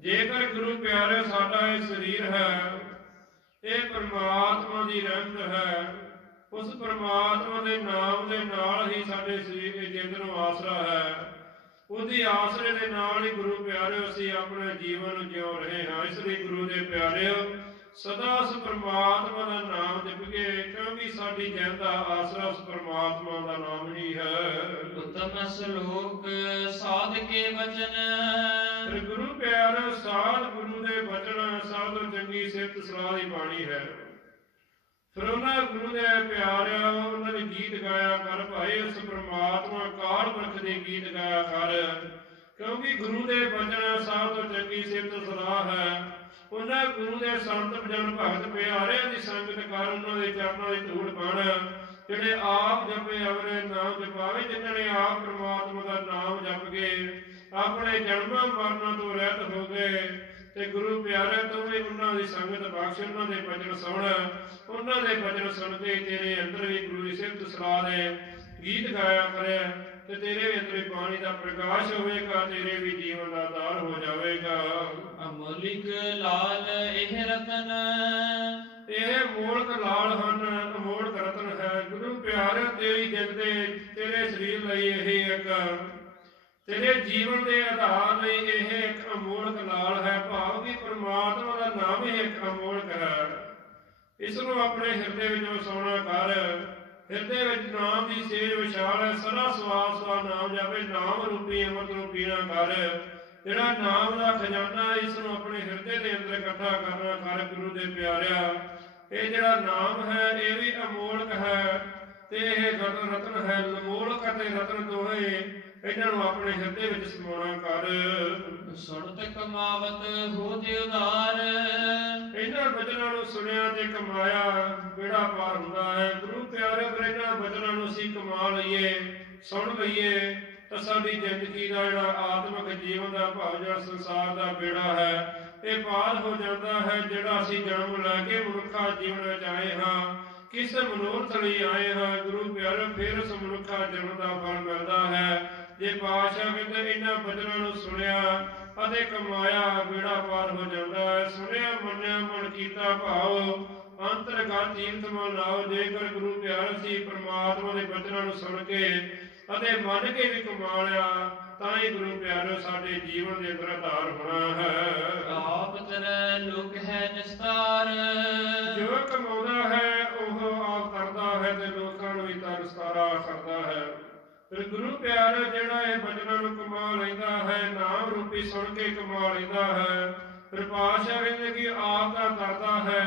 ਜੇਕਰ ਗੁਰੂ ਪਿਆਰਿਓ ਸਾਡਾ ਇਹ ਸਰੀਰ ਹੈ ਇਹ ਪ੍ਰਮਾਤਮਾ ਦੀ ਰਹਿਮਤ ਹੈ ਉਸ ਪ੍ਰਮਾਤਮਾ ਦੇ ਨਾਮ ਦੇ ਨਾਲ ਹੀ ਸਾਡੇ ਸਰੀਰ ਦੇ ਜਿੰਦ ਨੂੰ ਆਸਰਾ ਹੈ। ਉਹਦੀ ਆਸਰੇ ਦੇ ਨਾਲ ਹੀ ਗੁਰੂ ਪਿਆਰਿਓ ਅਸੀਂ ਆਪਣੇ ਜੀਵਨ ਨੂੰ ਜਿਉ ਰਹੇ ਹਾਂ। ਇਸ ਲਈ ਗੁਰੂ ਦੇ ਪਿਆਰਿਓ ਸਦਾ ਉਸ ਪ੍ਰਮਾਤਮਾ ਦਾ ਨਾਮ ਜਪੀਏ ਕਿਉਂਕਿ ਸਾਡੀ ਜਿੰਦ ਦਾ ਆਸਰਾ ਉਸ ਪ੍ਰਮਾਤਮਾ ਦਾ ਨਾਮ ਹੀ ਹੈ। ਉਤਮ ਸ਼ਲੋਕ ਸਾਧ ਕੇ ਬਚਨ। ਫਿਰ ਗੁਰੂ ਪਿਆਰਿਓ ਸਾਧ ਗੁਰੂ ਦੇ ਬਚਨ ਸਭ ਤੋਂ ਚੰਗੀ ਸਿਫਤ ਸਲਾਹ ਦੀ ਬਾਣੀ ਹੈ। ਫਿਰ ਗੁਰੂ ਦੇ ਪਿਆਰਿਆ, ਉਹਨਾਂ ਦੇ ਗੀਤ ਗਾਇਆ ਕਰ ਭਾਈ ਉਸ ਪ੍ਰਮਾਤਮਾ ਕਾਲ ਪੁਰਖ ਦੇ ਗੀਤ ਗਾਇਆ ਕਰ। ਕਿਉਂਕਿ ਗੁਰੂ ਦੇ ਬਚਨ ਸਭ ਤੋਂ ਚੰਗੀ ਸਿਫਤ ਸਲਾਹ ਹੈ। ਉਹਨਾਂ ਗੁਰੂ ਦੇ ਸੰਤ ਜਨ ਭਗਤ ਪਿਆਰਿਆਂ ਦੀ ਸੰਗਤ ਕਰ ਉਹਨਾਂ ਦੇ ਚਰਨਾਂ ਦੀ ਧੂੜ ਬਣ। ਜਿਹੜੇ ਆਪ ਜਪੇ ਅਵਰੇ ਨਾਮ ਜਪਾਵੇ, ਜਿਨ੍ਹਾਂ ਨੇ ਆਪ ਪ੍ਰਮਾਤਮਾ ਦਾ ਨਾਮ ਜਪ ਕੇ ਆਪਣੇ ਜਨਮਾਂ ਮਰਨਾਂ ਤੋਂ ਰਹਿਤ ਹੋ ਗਏ। ਤੇ ਗੁਰੂ ਪਿਆਰੇ ਤੋਂ ਵੀ ਉਹਨਾਂ ਦੀ ਸੰਗਤ ਬਖਸ਼ ਉਹਨਾਂ ਦੇ ਬਚਨ ਸੁਣ ਉਹਨਾਂ ਦੇ ਬਚਨ ਸੁਣ ਕੇ ਤੇਰੇ ਅੰਦਰ ਵੀ ਗੁਰੂ ਦੀ ਸਿਫਤ ਸਲਾਹ ਦੇ ਗੀਤ ਗਾਇਆ ਕਰੇ ਤੇ ਤੇਰੇ ਅੰਦਰ ਪਾਣੀ ਦਾ ਪ੍ਰਕਾਸ਼ ਹੋਵੇਗਾ ਤੇਰੇ ਵੀ ਜੀਵਨ ਦਾ ਆਧਾਰ ਹੋ ਜਾਵੇਗਾ। ਅਮੋਲਿਕ ਲਾਲ ਇਹ ਰਤਨ। ਇਹ ਮੋਲਕ ਲਾਲ ਹਨ ਅਮੋਲਕ ਰਤਨ ਹੈ। ਗੁਰੂ ਪਿਆਰੇ ਤੇਰੀ ਜਿੰਦ ਦੇ ਤੇਰੇ ਸਰੀਰ ਲਈ ਇਹ ਇੱਕ ਤੇਰੇ ਜੀਵਨ ਦੇ ਆਧਾਰ ਲਈ ਇਹ ਇੱਕ ਅਮੋਲਕ ਲਾਲ ਹੈ, ਭਾਵ ਕਿ ਪ੍ਰਮਾਤਮਾ ਦਾ ਨਾਮ ਹੀ ਇੱਕ ਅਮੋਲਕ ਹੈ। ਇਸ ਨੂੰ ਆਪਣੇ ਹਿਰਦੇ ਵਿੱਚ ਵਸਾਉਣਾ ਕਰ, ਹਿਰਦੇ ਵਿੱਚ ਨਾਮ ਦੀ ਸੇਜ ਵਿਸ਼ਾਲ ਹੈ ਸਦਾ ਸਵਾਸ ਸਵਾ ਨਾਮ ਜਾਵੇ ਨਾਮ ਰੂਪੀ ਅਮਰਤ ਰੂਪੀ ਨਾ ਕਰ। ਜਿਹੜਾ ਨਾਮ ਦਾ ਖਜ਼ਾਨਾ ਇਸ ਨੂੰ ਆਪਣੇ ਹਿਰਦੇ ਦੇ ਅੰਦਰ ਇਕੱਠਾ ਕਰਨਾ ਕਰ, ਗੁਰੂ ਦੇ ਪਿਆਰਿਆ। ਇਹ ਜਿਹੜਾ ਨਾਮ ਹੈ, ਇਹ ਵੀ ਅਮੋਲਕ ਹੈ ਤੇ ਇਹ ਰਤਨ ਰਤਨ ਹੈ, ਅਮੋਲਕ ਅਤੇ ਰਤਨ ਦੋਹੇ ਇਹਨਾਂ ਨੂੰ ਆਪਣੇ ਹਿਰਦੇ ਵਿੱਚ ਸਮਾਉਣਾ ਕਰ। ਸੁਣਤ ਕਮਾਵਤ ਹੋ ਤੇ ਉਦਾਰ ਇਹਨਾਂ ਬਚਨਾਂ ਨੂੰ ਸੁਣਿਆ ਤੇ ਕਮਾਇਆ ਬੇੜਾ ਪਾਰ ਹੁੰਦਾ ਹੈ। ਗੁਰੂ ਪਿਆਰੇ ਫਿਰ ਇਹਨਾਂ ਬਚਨਾਂ ਨੂੰ ਅਸੀਂ ਕਮਾ ਲਈਏ ਸੁਣ ਲਈਏ। ਤਾਂ ਸਾਡੀ ਜ਼ਿੰਦਗੀ ਦਾ ਜਿਹੜਾ ਆਤਮਿਕ ਜੀਵਨ ਦਾ ਭਾਵ ਜਿਹੜਾ ਸੰਸਾਰ ਦਾ ਬੇੜਾ ਹੈ ਇਹ ਪਾਰ ਹੋ ਜਾਂਦਾ ਹੈ ਜਿਹੜਾ ਅਸੀਂ ਜਨਮ ਲੈ ਕੇ ਮਨੁੱਖਾ ਜੀਵਨ ਵਿੱਚ ਆਏ ਹਾਂ। ਕਿਸ ਮਨੋਰਥ ਲਈ ਆਏ ਹਾਂ ਗੁਰੂ ਪਿਆਰੇ ਫਿਰ ਉਸ ਮਨੁੱਖਾ ਜਨਮ ਦਾ ਫਲ ਮਿਲਦਾ ਹੈ। ਜੇ ਪਾਸ਼ਾ ਕਹਿੰਦੇ ਇਹਨਾਂ ਬਚਨਾਂ ਨੂੰ ਸੁਣਿਆ ਅਤੇ ਕਮਾਇਆ ਬੇੜਾ ਪਾਰ ਹੋ ਜਾਂਦਾ ਹੈ। ਸੁਣਿਆ ਮੰਨਿਆ ਮਨ ਕੀਤਾ ਭਾਵ ਅੰਤਰਗਤ ਤੀਰਥ ਮਨ ਲਾਓ ਜੇਕਰ ਗੁਰੂ ਪਿਆਰ ਸੀ ਪ੍ਰਮਾਤਮਾ ਦੇ ਬਚਨਾਂ ਨੂੰ ਸੁਣ ਕੇ ਅਤੇ ਮੰਨ ਕੇ ਵੀ ਕਮਾ ਲਿਆ ਤਾਂ ਹੀ ਗੁਰੂ ਪਿਆਰੋ ਸਾਡੇ ਜੀਵਨ ਦੇ ਅੰਦਰ ਆਧਾਰ ਹੋਣਾ ਹੈ। ਆਪ ਤਰ ਲੋਕ ਹੈ ਨਿਸਤਾਰ। ਜੋ ਕਮਾਉਂਦਾ ਹੈ ਉਹ ਆਪ ਕਰਦਾ ਹੈ ਤੇ ਲੋਕਾਂ ਨੂੰ ਵੀ ਤਰਸਤਾਰਾ ਕਰਦਾ ਹੈ। ਫਿਰ ਗੁਰੂ ਪਿਆਰੇ ਜਿਹੜਾ ਇਹ ਬਚਨਾਂ ਨੂੰ ਕਮਾ ਲੈਂਦਾ ਹੈ, ਨਾਮ ਰੂਪੀ ਸੁਣ ਕੇ ਕਮਾ ਲੈਂਦਾ ਹੈ ਫਿਰ ਪਾਤਸ਼ਾਹ ਕਹਿੰਦੇ ਕਿ ਆਪ ਦਾ ਕਰਦਾ ਹੈ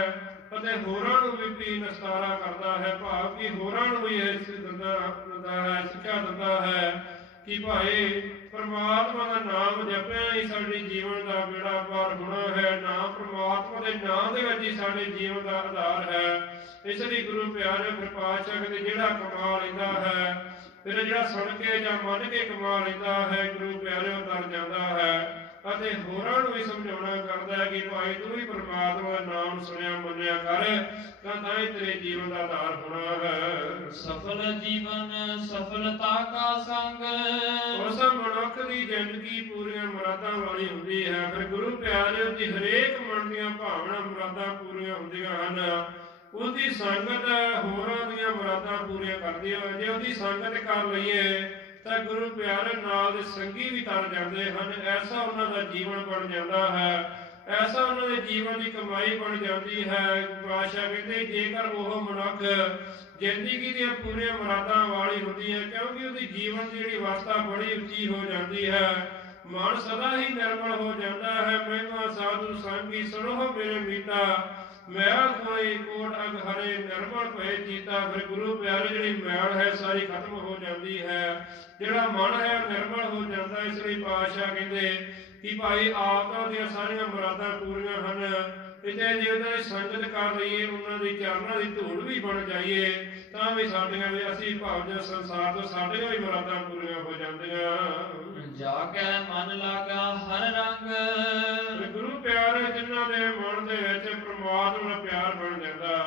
ਅਤੇ ਹੋਰਾਂ ਨੂੰ ਵੀ ਵੀ ਨਸਤਾਰਾ ਕਰਦਾ ਹੈ, ਭਾਵ ਕਿ ਹੋਰਾਂ ਨੂੰ ਵੀ ਇਹ ਦਿੰਦਾ ਦਿੰਦਾ ਹੈ, ਸਿੱਖਿਆ ਦਿੰਦਾ ਹੈ ਕਿ ਭਾਈ ਪਰਮਾਤਮਾ ਦਾ ਨਾਮ ਜਪਿਆ ਹੀ ਸਾਡੇ ਜੀਵਨ ਦਾ ਬੇੜਾ ਪਾਰ ਹੋਣਾ ਹੈ ਨਾਮ ਪਰਮਾਤਮਾ ਦੇ ਨਾਮ ਦੇ ਵਿੱਚ ਹੀ ਸਾਡੇ ਜੀਵਨ ਦਾ ਆਧਾਰ ਹੈ। ਇਸ ਲਈ ਗੁਰੂ ਪਿਆਰੇ ਪਾਤਸ਼ਾਹ ਕਹਿੰਦੇ ਜਿਹੜਾ ਕਮਾ ਲੈਂਦਾ ਹੈ ਫਿਰ ਜਿਹੜਾ ਸੁਣ ਕੇ ਜਾਂ ਮੰਨ ਕੇ ਕਮਾ ਲੈਂਦਾ ਹੈ ਗੁਰੂ ਪਿਆਰੇ ਉਤਰ ਜਾਂਦਾ ਹੈ ਅਤੇ ਹੋਰਾਂ ਨੂੰ ਵੀ ਸਮਝਾਉਣਾ ਕਰਦਾ ਹੈ ਕਿ ਭਾਈ ਤੂੰ ਵੀ ਪ੍ਰਮਾਤਮਾ ਦਾ ਨਾਮ ਸੁਣਿਆ ਮੰਨਿਆ ਕਰ ਤਾਂ ਤਾਂ ਹੀ ਤੇਰੇ ਜੀਵਨ ਦਾ ਆਧਾਰ ਹੋਣਾ ਹੈ। ਸਫਲ ਜੀਵਨ ਸਫਲਤਾ ਕਾ ਸੰਗ। ਉਸ ਮਨੁੱਖ ਦੀ ਜ਼ਿੰਦਗੀ ਪੂਰੀਆਂ ਮੁਰਾਦਾਂ ਵਾਲੀ ਹੁੰਦੀ ਹੈ। ਫਿਰ ਗੁਰੂ ਪਿਆਰੇ ਦੀ ਹਰੇਕ ਮਨ ਦੀਆਂ ਭਾਵਨਾ ਮੁਰਾਦਾਂ ਪੂਰੀਆਂ ਹੁੰਦੀਆਂ ਹਨ। ਉਹਦੀ ਸੰਗਤ ਹੋਰਾਂ ਦੀਆਂ ਮੁਰਾਦਾਂ ਪੂਰੀਆਂ ਕਰਦੀ ਹੈ ਜੇ ਉਹਦੀ ਸੰਗਤ ਕਰ ਲਈਏ, ਤਾਂ ਗੁਰੂ ਪਿਆਰੇ ਨਾਲ ਦੇ ਸੰਗੀ ਵੀ ਤਰ ਜਾਂਦੇ ਹਨ। ਐਸਾ ਉਹਨਾਂ ਦਾ ਜੀਵਨ ਬਣ ਜਾਂਦਾ ਹੈ। ਐਸਾ ਉਹਨਾਂ ਦੇ ਜੀਵਨ ਦੀ ਕਮਾਈ ਬਣ ਜਾਂਦੀ ਹੈ। ਪਾਸ਼ਾ ਕਹਿੰਦੇ, ਜੇਕਰ ਉਹ ਮਨੁੱਖ ਜ਼ਿੰਦਗੀ ਦੀਆਂ ਪੂਰੀਆਂ ਮੁਰਾਦਾਂ ਵਾਲੀ ਹੁੰਦੀ ਹੈ, ਕਿਉਂਕਿ ਉਹਦੀ ਜੀਵਨ ਦੀ ਜਿਹੜੀ ਅਵਸਥਾ ਬੜੀ ਉੱਚੀ ਹੋ ਜਾਂਦੀ ਹੈ। ਮਨ ਸਦਾ ਹੀ ਨਿਰਮਲ ਹੋ ਜਾਂਦਾ ਹੈ। ਮਹਿਮਾ ਸਾਧੂ ਸੰਗੀ, ਸੁਣੋ ਮੇਰੇ ਮੀਤਾ ਮੈਲ ਕੋਈ ਕੋਟ ਅਗ ਹਰੇ, ਨਿਰਮਲ ਭਏ ਜੀਤਾ ਫਿਰ ਗੁਰੂ ਪਿਆਰੇ ਜਿਹੜੀ ਮੈਲ ਹੈ, ਸਾਰੀ ਖਤਮ ਹੋ ਜਾਂਦੀ ਹੈ। ਜਿਹੜਾ ਮਨ ਹੈ, ਨਿਰਮਲ ਹੋ ਜਾਂਦਾ, ਇਸ ਲਈ ਪਾਤਸ਼ਾਹ ਕਹਿੰਦੇ ਕਿ ਭਾਈ, ਆਪ ਦੀਆਂ ਸਾਰੀਆਂ ਮੁਰਾਦਾਂ ਪੂਰੀਆਂ ਹਨ ਇਤੇ ਜੇ ਉਹਨਾਂ ਦੀ ਸੰਗਤ ਕਰ ਲਈਏ, ਉਹਨਾਂ ਦੀ ਚਰਨਾਂ ਦੀ ਧੂੜ ਵੀ ਬਣ ਜਾਈਏ, ਤਾਂ ਵੀ ਸਾਡੀਆਂ ਵੀ ਅਸੀਂ ਭਾਵ ਸੰਸਾਰ ਤੋਂ ਸਾਡੀਆਂ ਵੀ ਮੁਰਾਦਾਂ ਪੂਰੀਆਂ ਹੋ ਜਾਂਦੀਆਂ। ਜਾ ਕੇ ਮਨ ਲਾਗਾ ਹਰ ਰੰਗ। ਤੇ ਗੁਰੂ ਪਿਆਰੇ ਜਿਨ੍ਹਾਂ ਦੇ ਮਨ ਦੇ ਵਿੱਚ ਪ੍ਰਮਾਤਮਾ ਦਾ ਪਿਆਰ ਬਣ ਜਾਂਦਾ,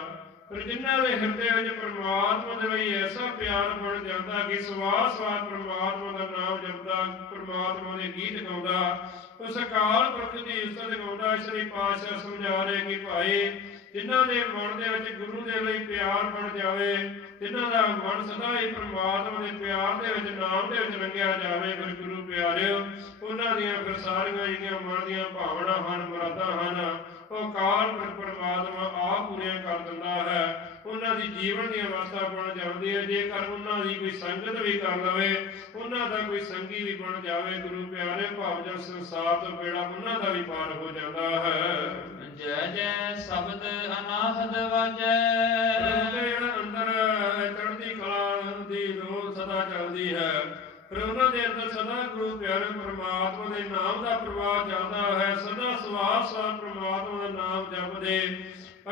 ਫਿਰ ਜਿਨ੍ਹਾਂ ਦੇ ਹਿਰਦੇ ਵਿੱਚ ਪ੍ਰਮਾਤਮਾ ਦੇ ਲਈ ਐਸਾ ਪਿਆਰ ਬਣ ਜਾਂਦਾ ਕਿ ਸਵਾਸ ਸਵਾਸ ਪ੍ਰਮਾਤਮਾ ਦਾ ਨਾਮ ਜਪਦਾ, ਪ੍ਰਮਾਤਮਾ ਦੇ ਗੀਤ ਗਾਉਂਦਾ, ਉਸ ਅਕਾਲ ਪੁਰਖ ਦੀ ਉਸਤਤ ਗਾਉਂਦਾ ਇਸ ਪਾਤਸ਼ਾਹ ਸਮਝਾ ਰਹੇ ਕਿ ਭਾਈ, ਜਿਨ੍ਹਾਂ ਦੇ ਮਨ ਦੇ ਵਿੱਚ ਗੁਰੂ ਦੇ ਲਈ ਪਿਆਰ ਬਣ ਜਾਵੇ, ਜਿਨ੍ਹਾਂ ਦਾ ਮਨ ਸਦਾ ਹੀ ਪ੍ਰਮਾਤਮਾ ਦੇ ਪਿਆਰ ਦੇ ਵਿੱਚ, ਨਾਮ ਦੇ ਵਿੱਚ ਰੰਗਿਆ ਜਾਵੇ, ਫਿਰ ਗੁਰੂ ਪਿਆਰਿਓ ਉਹਨਾਂ ਦੀਆਂ ਫਿਰ ਸਾਰੀਆਂ ਜਿਹੜੀਆਂ ਮਨ ਦੀਆਂ ਭਾਵਨਾ ਹਨ ਮੁਰਾਦਾਂ ਹਨ ਉਹ ਕਾਲ ਪਰ ਪਰਮਾਤਮਾ ਆਪ ਪੂਰੀਆਂ ਕਰ ਦਿੰਦਾ ਹੈ। ਉਹਨਾਂ ਦੀ ਜੀਵਨ ਦੀ ਅਵਸਥਾ ਬਣ ਜਾਂਦੀ ਹੈ ਜੇਕਰ ਉਹਨਾਂ ਦੀ ਕੋਈ ਸੰਗਤ ਵੀ ਕਰ ਲਵੇ ਉਹਨਾਂ ਦਾ ਕੋਈ ਸੰਗੀ ਵੀ ਬਣ ਜਾਵੇ ਗੁਰੂ ਪਿਆਰੇ ਭਾਵ ਜਨ ਸੰਸਾਰ ਤੋਂ ਬੇੜਾ ਉਹਨਾਂ ਦਾ ਵੀ ਪਾਰ ਹੋ ਜਾਂਦਾ ਹੈ। ਜੈ ਜੈ ਸ਼ਬਦ ਅਨਾਹਦ ਵਾਜੈ। ਜਿਹੜਾ ਅੰਦਰ ਚੜ੍ਹਦੀ ਕਲਾ ਦੀ ਰੋਲ ਸਦਾ ਚੱਲਦੀ ਹੈ। ਫਿਰ ਉਹਨਾਂ ਦੇ ਅੰਦਰ ਸਦਾ ਗੁਰੂ ਪਿਆਰੇ ਪ੍ਰਮਾਤਮਾ ਦੇ ਨਾਮ ਦਾ ਪ੍ਰਵਾਹ ਚੱਲਦਾ ਹੈ ਸਦਾ ਸਵਾਸ ਸਵਾਸ ਪ੍ਰਮਾਤਮਾ ਦਾ ਨਾਮ ਜਪਦੇ।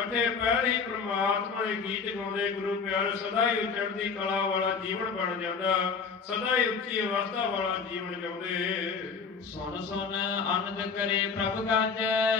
ਅਠੇ ਪੈਰ ਹੀ ਪ੍ਰਮਾਤਮਾ ਦੇ ਗੀਤ ਗਾਉਂਦੇ ਗੁਰੂ ਪਿਆਰੇ ਸਦਾ ਹੀ ਚੜ੍ਹਦੀ ਕਲਾ ਵਾਲਾ ਜੀਵਨ ਬਣ ਜਾਂਦਾ ਸਦਾ ਹੀ ਉੱਚੀ ਅਵਸਥਾ ਵਾਲਾ ਜੀਵਨ ਜਿਉਂਦੇ। ਸੁਣ ਸੁਣ ਆਨੰਦ ਕਰੇ ਪ੍ਰਭ ਗਾਜੈ।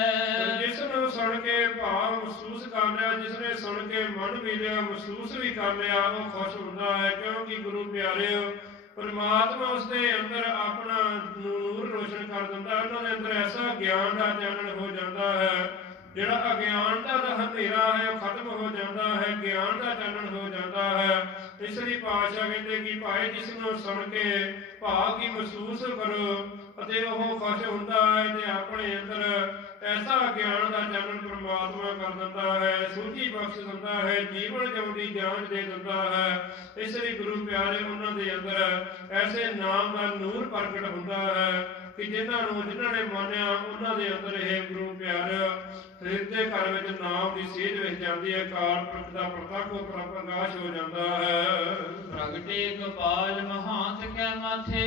ਜਿਸ ਨੂੰ ਸੁਣ ਕੇ ਭਾਵ ਮਹਿਸੂਸ ਕਰ ਲਿਆ ਜਿਸ ਨੇ ਸੁਣ ਕੇ ਮਨ ਵੀ ਲਿਆ ਮਹਿਸੂਸ ਵੀ ਕਰ ਲਿਆ ਉਹ ਖੁਸ਼ ਹੁੰਦਾ ਹੈ ਕਿਉਂਕਿ ਗੁਰੂ ਪਿਆਰਿਓ ਪਰਮਾਤਮਾ ਉਸ ਦੇ ਅੰਦਰ ਆਪਣਾ ਨੂਰ ਰੋਸ਼ਨ ਕਰ ਦਿੰਦਾ ਉਹਨਾਂ ਦੇ ਅੰਦਰ ਐਸਾ ਗਿਆਨ ਦਾ ਚਾਨਣ ਹੋ ਜਾਂਦਾ ਹੈ, ਜਿਹੜਾ ਅਗਿਆਨਤਾ ਦਾ ਹਨੇਰਾ ਹੈ, ਉਹ ਖਤਮ ਹੋ ਜਾਂਦਾ ਹੈ, ਗਿਆਨ ਦਾ ਚਾਨਣ ਹੋ ਜਾਂਦਾ ਹੈ। ਇਸ ਲਈ ਪਾਤਸ਼ਾਹ ਕਹਿੰਦੇ ਕਿ ਭਾਈ, ਜਿਸ ਨੂੰ ਸੁਣ ਕੇ ਭਾਵ ਕੀ ਮਹਿਸੂਸ ਕਰੋ ਅਤੇ ਉਹ ਖੁਸ਼ ਹੁੰਦਾ ਹੈ ਤੇ ਆਪਣੇ ਅੰਦਰ ਐਸਾ ਗਿਆਨ ਦਾ ਚਾਨਣ ਪ੍ਰਮਾਤਮਾ ਕਰ ਦਿੰਦਾ ਹੈ ਸੂਝੀ ਬਖਸ਼ ਦਿੰਦਾ ਹੈ, ਜੀਵਨ ਜਿਉਂਦੀ ਦੀ ਦੇ ਦਿੰਦਾ ਹੈ। ਇਸ ਲਈ ਗੁਰੂ ਪਿਆਰੇ, ਉਹਨਾਂ ਦੇ ਅੰਦਰ ਐਸੇ ਨਾਮ ਦਾ ਨੂਰ ਪ੍ਰਗਟ ਹੁੰਦਾ ਹੈ। ਕਿ ਜਿਨ੍ਹਾਂ ਨੂੰ ਜਿਨ੍ਹਾਂ ਨੇ ਮੰਨਿਆ ਉਹਨਾਂ ਦੇ ਅੰਦਰ ਇਹ ਗੁਰੂ ਪਿਆਰ ਹਿਰਦੇ ਘਰ ਵਿੱਚ ਨਾਮ ਦੀ ਸੇਧ ਵਿੱਚ ਜਾਂਦੀ ਹੈ ਕਾਲ ਪੁਰਖ ਦਾ ਪ੍ਰਤੱਖ ਪ੍ਰਕਾਸ਼ ਹੋ ਜਾਂਦਾ ਹੈ। ਪ੍ਰਗਟੇ ਕਪਾਲ ਮਹਾਂਤ ਕੈ ਮਾਥੇ।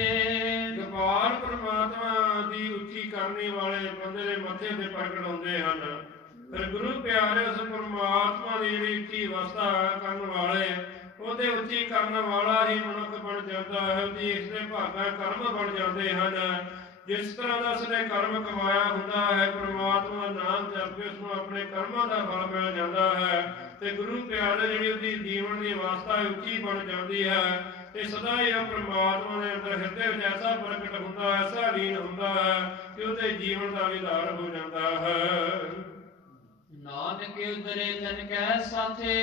ਗੋਪਾਲ ਪ੍ਰਮਾਤਮਾ ਦੀ ਉੱਚੀ ਕਰਨੀ ਵਾਲੇ ਬੰਦੇ ਦੇ ਮੱਥੇ ਤੇ ਪ੍ਰਗਟ ਹੁੰਦੇ ਹਨ। ਫਿਰ ਗੁਰੂ ਪਿਆਰੇ ਉਸ ਪ੍ਰਮਾਤਮਾ ਦੀ ਜਿਹੜੀ ਉੱਚੀ ਅਵਸਥਾ ਕਰਨ ਵਾਲੇ ਉਹਦੇ ਉੱਚੀ ਕਰਨ ਵਾਲਾ ਹੀ ਮਨੁੱਖ ਬਣ ਜਾਂਦਾ ਹੈ ਉਹਦੀ ਇਸ ਦੇ ਭਾਗਾ ਕਰਮ ਬਣ ਜਾਂਦੇ ਹਨ। ਜਿਸ ਤਰ੍ਹਾਂ ਦਾ ਉਸਨੇ ਕਰਮ ਕਮਾਇਆ ਹੁੰਦਾ ਹੈ, ਪ੍ਰਮਾਤਮਾ ਨਾਮ ਜਪ ਕੇ ਉਸਨੂੰ ਆਪਣੇ ਕਰਮਾਂ ਦਾ ਫਲ ਮਿਲ ਜਾਂਦਾ ਹੈ ਤੇ ਗੁਰੂ ਪਿਆਰੇ ਜਿਹੜੀ ਉਹਦੀ ਜੀਵਨ ਦੀ ਅਵਸਥਾ ਉੱਚੀ ਬਣ ਜਾਂਦੀ ਹੈ ਤੇ ਸਦਾ ਹੀ ਉਹ ਪ੍ਰਮਾਤਮਾ ਦੇ ਅੰਦਰ ਹਿਰਦੇ ਵਿੱਚ ਐਸਾ ਪ੍ਰਗਟ ਹੁੰਦਾ ਹੈ, ਐਸਾ ਲੀਨ ਹੁੰਦਾ ਹੈ ਕਿ ਉਹਦੇ ਜੀਵਨ ਦਾ ਵਿਧਾਰ ਹੋ ਜਾਂਦਾ ਹੈ। ਨਾਨਕ ਉਦਰੇ ਤਨ ਕੈ ਸਾਥੇ?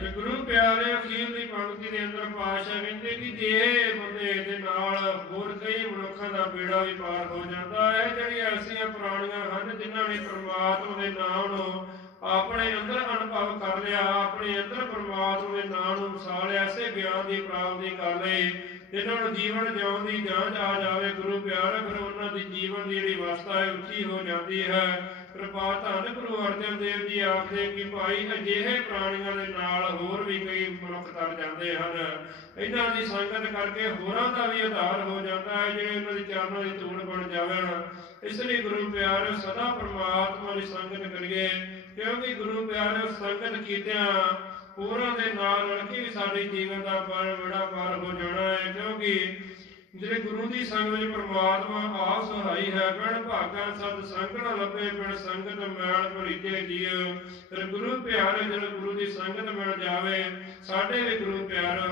ਤੇ ਗੁਰੂ ਪਿਆਰੇ ਅਖੀਰ ਪੰਕਤੀ ਦੇ ਅੰਦਰ ਪਾਸ਼ਾ ਕਹਿੰਦੇ ਕਿ ਜੇ ਬੰਦੇ ਦੇ ਨਾਲ ਹੋਰ ਕਈ ਮਨੁੱਖਾਂ ਦਾ ਬੇੜਾ ਵੀ ਪਾਰ ਹੋ ਜਾਂਦਾ ਹੈ, ਜਿਹੜੀਆਂ ਐਸੀਆਂ ਪ੍ਰਾਣੀਆਂ ਹਨ, ਜਿਨ੍ਹਾਂ ਨੇ ਪ੍ਰਮਾਤਮਾ ਦੇ ਨਾਮ ਨੂੰ ਆਪਣੇ ਅੰਦਰ ਅਨੁਭਵ ਕਰ ਲਿਆ, ਆਪਣੇ ਅੰਦਰ ਪ੍ਰਮਾਤਮਾ ਦੇ ਨਾਮ ਨੂੰ ਵਸਾ ਐਸੇ ਗਿਆਨ ਦੀ ਪ੍ਰਾਪਤੀ ਕਰ ਲਈ ਇਹਨਾਂ ਨੂੰ ਜੀਵਨ ਜਿਉਣ ਦੀ ਜਾਂਚ ਆ ਜਾਵੇ, ਗੁਰੂ ਪਿਆਰੇ, ਫਿਰ ਉਹਨਾਂ ਦੀ ਜੀਵਨ ਦੀ ਜਿਹੜੀ ਅਵਸਥਾ ਹੈ, ਉੱਚੀ ਹੋ ਜਾਂਦੀ ਹੈ। ਕਿਰਪਾ ਧੰਨ ਗੁਰੂ ਅਰਜਨ ਦੇਵ ਜੀ ਆਖਦੇ ਕਿ ਭਾਈ ਅਜਿਹੇ ਪ੍ਰਾਣੀਆਂ ਦੇ ਨਾਲ ਹੋਰ ਵੀ ਕਈ ਮਨੁੱਖ ਤਰ ਜਾਂਦੇ ਹਨ। ਇਹਨਾਂ ਦੀ ਸੰਗਤ ਕਰਕੇ ਹੋਰਾਂ ਦਾ ਵੀ ਆਧਾਰ ਹੋ ਜਾਂਦਾ ਹੈ, ਜਿਹੜੇ ਉਹਨਾਂ ਦੀ ਚਰਨਾਂ ਦੀ ਧੂੜ ਬਣ ਜਾਵਣ। ਇਸ ਲਈ ਗੁਰੂ ਪਿਆਰੇ ਸਦਾ ਪ੍ਰਮਾਤਮਾ ਦੀ ਸੰਗਤ ਕਰੀਏ, ਕਿਉਂਕਿ ਗੁਰੂ ਪਿਆਰੇ ਸੰਗਤ ਕੀਤਿਆਂ ਹੋਰਾਂ ਦੇ ਨਾਲ ਰਲ ਕੇ ਵੀ ਸਾਡੇ ਜੀਵਨ ਦਾ ਬੜਾ ਪਾਰ ਹੋ ਜਾਣਾ ਹੈ, ਕਿਉਂਕਿ ਜਿਹੜੇ ਗੁਰੂ ਦੀ ਸੰਗਤ ਵਿੱਚ ਪ੍ਰਮਾਤਮਾ ਆਪ ਸਹਾਈ ਹੈ ਬਣ ਭਾਗਾ ਸਤ ਸੰਗਤ ਲੱਭੇ ਬਿਨ ਸੰਗਤ ਮੈਲ ਭਰੀਤੇ ਜੀਵ ਫਿਰ ਗੁਰੂ ਪਿਆਰੇ ਜਦੋਂ ਗੁਰੂ ਦੀ ਸੰਗਤ ਮਿਲ ਜਾਵੇ, ਸਾਡੇ ਵੀ ਗੁਰੂ ਪਿਆਰੇ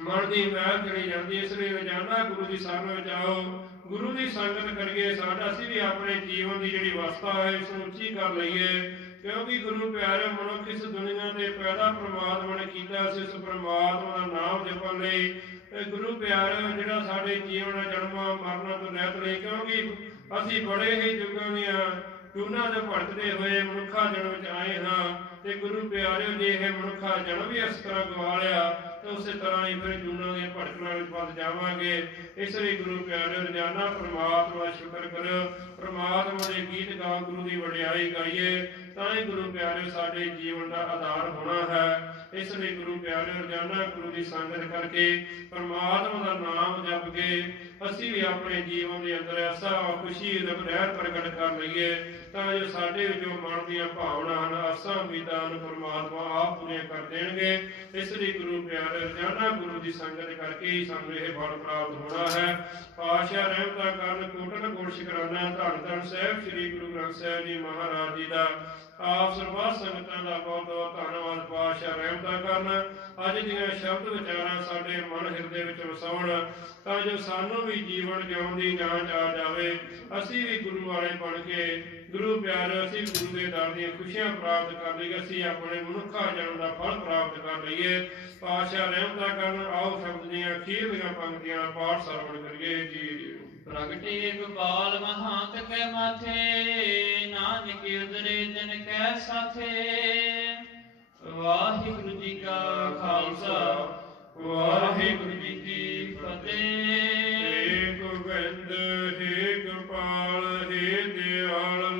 ਮਨ ਦੀ ਮੈਲ ਚਲੀ ਜਾਂਦੀ ਇਸ ਲਈ ਰੋਜ਼ਾਨਾ ਗੁਰੂ ਦੀ ਸੰਗਤ ਵਿੱਚ ਆਓ। ਗੁਰੂ ਦੀ ਸੰਗਤ ਕਰੀਏ, ਸਾਡਾ ਅਸੀਂ ਵੀ ਆਪਣੇ ਜੀਵਨ ਦੀ ਜਿਹੜੀ ਅਵਸਥਾ ਹੈ, ਇਸ ਨੂੰ ਉੱਚੀ ਕਰ ਲਈਏ। ਕਿਉਂਕਿ ਗੁਰੂ ਪਿਆਰੇ ਮਨੁੱਖ ਇਸ ਦੁਨੀਆ ਤੇ ਪੈਦਾ ਪ੍ਰਮਾਤਮਾ ਨੇ ਕੀਤਾ ਸੀ ਉਸ ਪ੍ਰਮਾਤਮਾ ਦਾ ਨਾਮ ਜਪਣ ਲਈ ਗੁਰੂ ਪਿਆਰੇ ਜਿਹੜਾ ਸਾਡੇ ਜੀਵਨ, ਜਨਮਾਂ, ਮਰਨਾਂ ਤੋਂ ਰਹਿਤ ਲਈ, ਕਿਉਂਕਿ ਅਸੀਂ ਬੜੇ ਹੀ ਯੁੱਗਾਂ ਦੀਆਂ ਚੂਨਾ ਦੇ ਭਟਕਦੇ ਹੋਏ ਮਨੁੱਖਾ ਜਨਮ ਵਿੱਚ ਆਏ ਹਾਂ ਤੇ ਗੁਰੂ ਪਿਆਰਿਓ ਜੇ ਇਹ ਮਨੁੱਖਾ ਜਨਮ ਵੀ ਇਸ ਤਰ੍ਹਾਂ ਗਵਾ ਲਿਆ, ਤੇ ਉਸੇ ਤਰ੍ਹਾਂ ਹੀ ਫਿਰ ਜੂਨਾਂ ਦੀਆਂ ਭਟਕਣਾ ਵਿੱਚ ਵੱਧ ਜਾਵਾਂਗੇ। ਇਸ ਲਈ ਗੁਰੂ ਪਿਆਰਿਓ, ਰੋਜ਼ਾਨਾ ਪ੍ਰਮਾਤਮਾ ਦਾ ਸ਼ੁਕਰ ਕਰੋ। ਪ੍ਰਮਾਤਮਾ ਦੇ ਗੀਤ ਗਾ ਗੁਰੂ ਦੀ ਵਡਿਆਈ ਗਾਈਏ, ਤਾਂ ਹੀ ਗੁਰੂ ਪਿਆਰਿਓ ਸਾਡੇ ਜੀਵਨ ਦਾ ਆਧਾਰ ਹੋਣਾ ਹੈ। ਇਸ ਲਈ ਗੁਰੂ ਪਿਆਰਿਓ ਰੋਜ਼ਾਨਾ ਗੁਰੂ ਦੀ ਸੰਗਤ ਕਰਕੇ ਪ੍ਰਮਾਤਮਾ ਦਾ ਨਾਮ ਜਪ ਕੇ ਅਸੀਂ ਵੀ ਆਪਣੇ ਜੀਵਨ ਦੇ ਅੰਦਰ ਐਸਾ ਖੁਸ਼ੀ ਰਹਿਤ ਪ੍ਰਗਟ ਕਰ ਲਈਏ ਤਾਂ ਜੋ ਸਾਡੇ ਵਿੱਚੋਂ ਮਨ ਦੀਆਂ ਭਾਵਨਾ ਹਨ ਆਸਾਂ, ਉਮੀਦਾਂ ਨੂੰ ਪ੍ਰਮਾਤਮਾ ਆਪ ਪੂਰੀਆਂ ਕਰ ਦੇਣਗੇ। ਇਸ ਲਈ ਗੁਰੂ ਪਿਆਰੇ ਰੋਜ਼ਾਨਾ ਗੁਰੂ ਦੀ ਸੰਗਤ ਕਰਕੇ ਹੀ ਸਾਨੂੰ ਇਹ ਫਲ ਪ੍ਰਾਪਤ ਹੋਣਾ ਹੈ। ਪਾਸ਼ਾ ਰਹਿਮਤਾ ਕਰਨ, ਕੋਟਨ ਕੋਟ ਸ਼ੁਕਰਾਨਾ, ਧੰਨ ਧੰਨ ਸਾਹਿਬ, ਸ੍ਰੀ ਗੁਰੂ ਗ੍ਰੰਥ ਸਾਹਿਬ ਜੀ ਮਹਾਰਾਜ ਜੀ ਦਾ ਆਪ ਸਰਬੱਤ ਸੰਗਤਾਂ ਦਾ ਬਹੁਤ ਬਹੁਤ ਧੰਨਵਾਦ ਪਾਸ਼ਾ ਰਹਿਮਤਾ ਕਰਨ। ਅੱਜ ਦੀਆਂ ਸ਼ਬਦ ਵਿਚਾਰਾਂ ਸਾਡੇ ਮਨ ਹਿਰਦੇ ਵਿੱਚ ਵਸਾਉਣ, ਤਾਂ ਜੋ ਸਾਨੂੰ ਵੀ ਜੀਵਨ ਜਿਉਣ ਦੀ ਜਾਂਚ ਆ ਜਾਵੇ। ਅਸੀਂ ਵੀ ਗੁਰੂ ਵਾਲੇ ਬਣ ਕੇ, ਗੁਰੂ ਪਿਆਰ, ਅਸੀਂ ਗੁਰੂ ਦੇ ਦਰ ਦੀਆਂ ਖੁਸ਼ੀਆਂ ਪ੍ਰਾਪਤ ਕਰ ਲਈਏ, ਅਸੀਂ ਆਪਣੇ ਮਨੁੱਖਾ ਜਨਮ ਦਾ ਫਲ ਪ੍ਰਾਪਤ ਕਰ ਲਈਏ। ਪਾਸ਼ਾ ਰਹਿਮਤਾ ਕਰਨ, ਆਓ ਸ਼ਬਦ ਦੀਆਂ ਅਖੀਰਲੀਆਂ ਪੰਕਤੀਆਂ ਪਾਠ ਸਰਵਣ ਕਰੀਏ ਜੀ। ਪ੍ਰਗਟੇ ਗੋਪਾਲ ਮਹਾਂਤ ਕੈ ਮਾਥੇ, ਨਾਨਕ ਉਦਰੇ ਜਨ ਕੈ ਸਾਥੇ। ਵਾਹਿਗੁਰੂ ਜੀ ਕਾ ਖਾਲਸਾ, ਵਾਹਿਗੁਰੂ ਜੀ ਕੀ ਫਤਿਹ। ਏ ਗੋਬਿੰਦ, ਹੇ ਗੋਪਾਲ, ਹੇ ਦਿਆਲ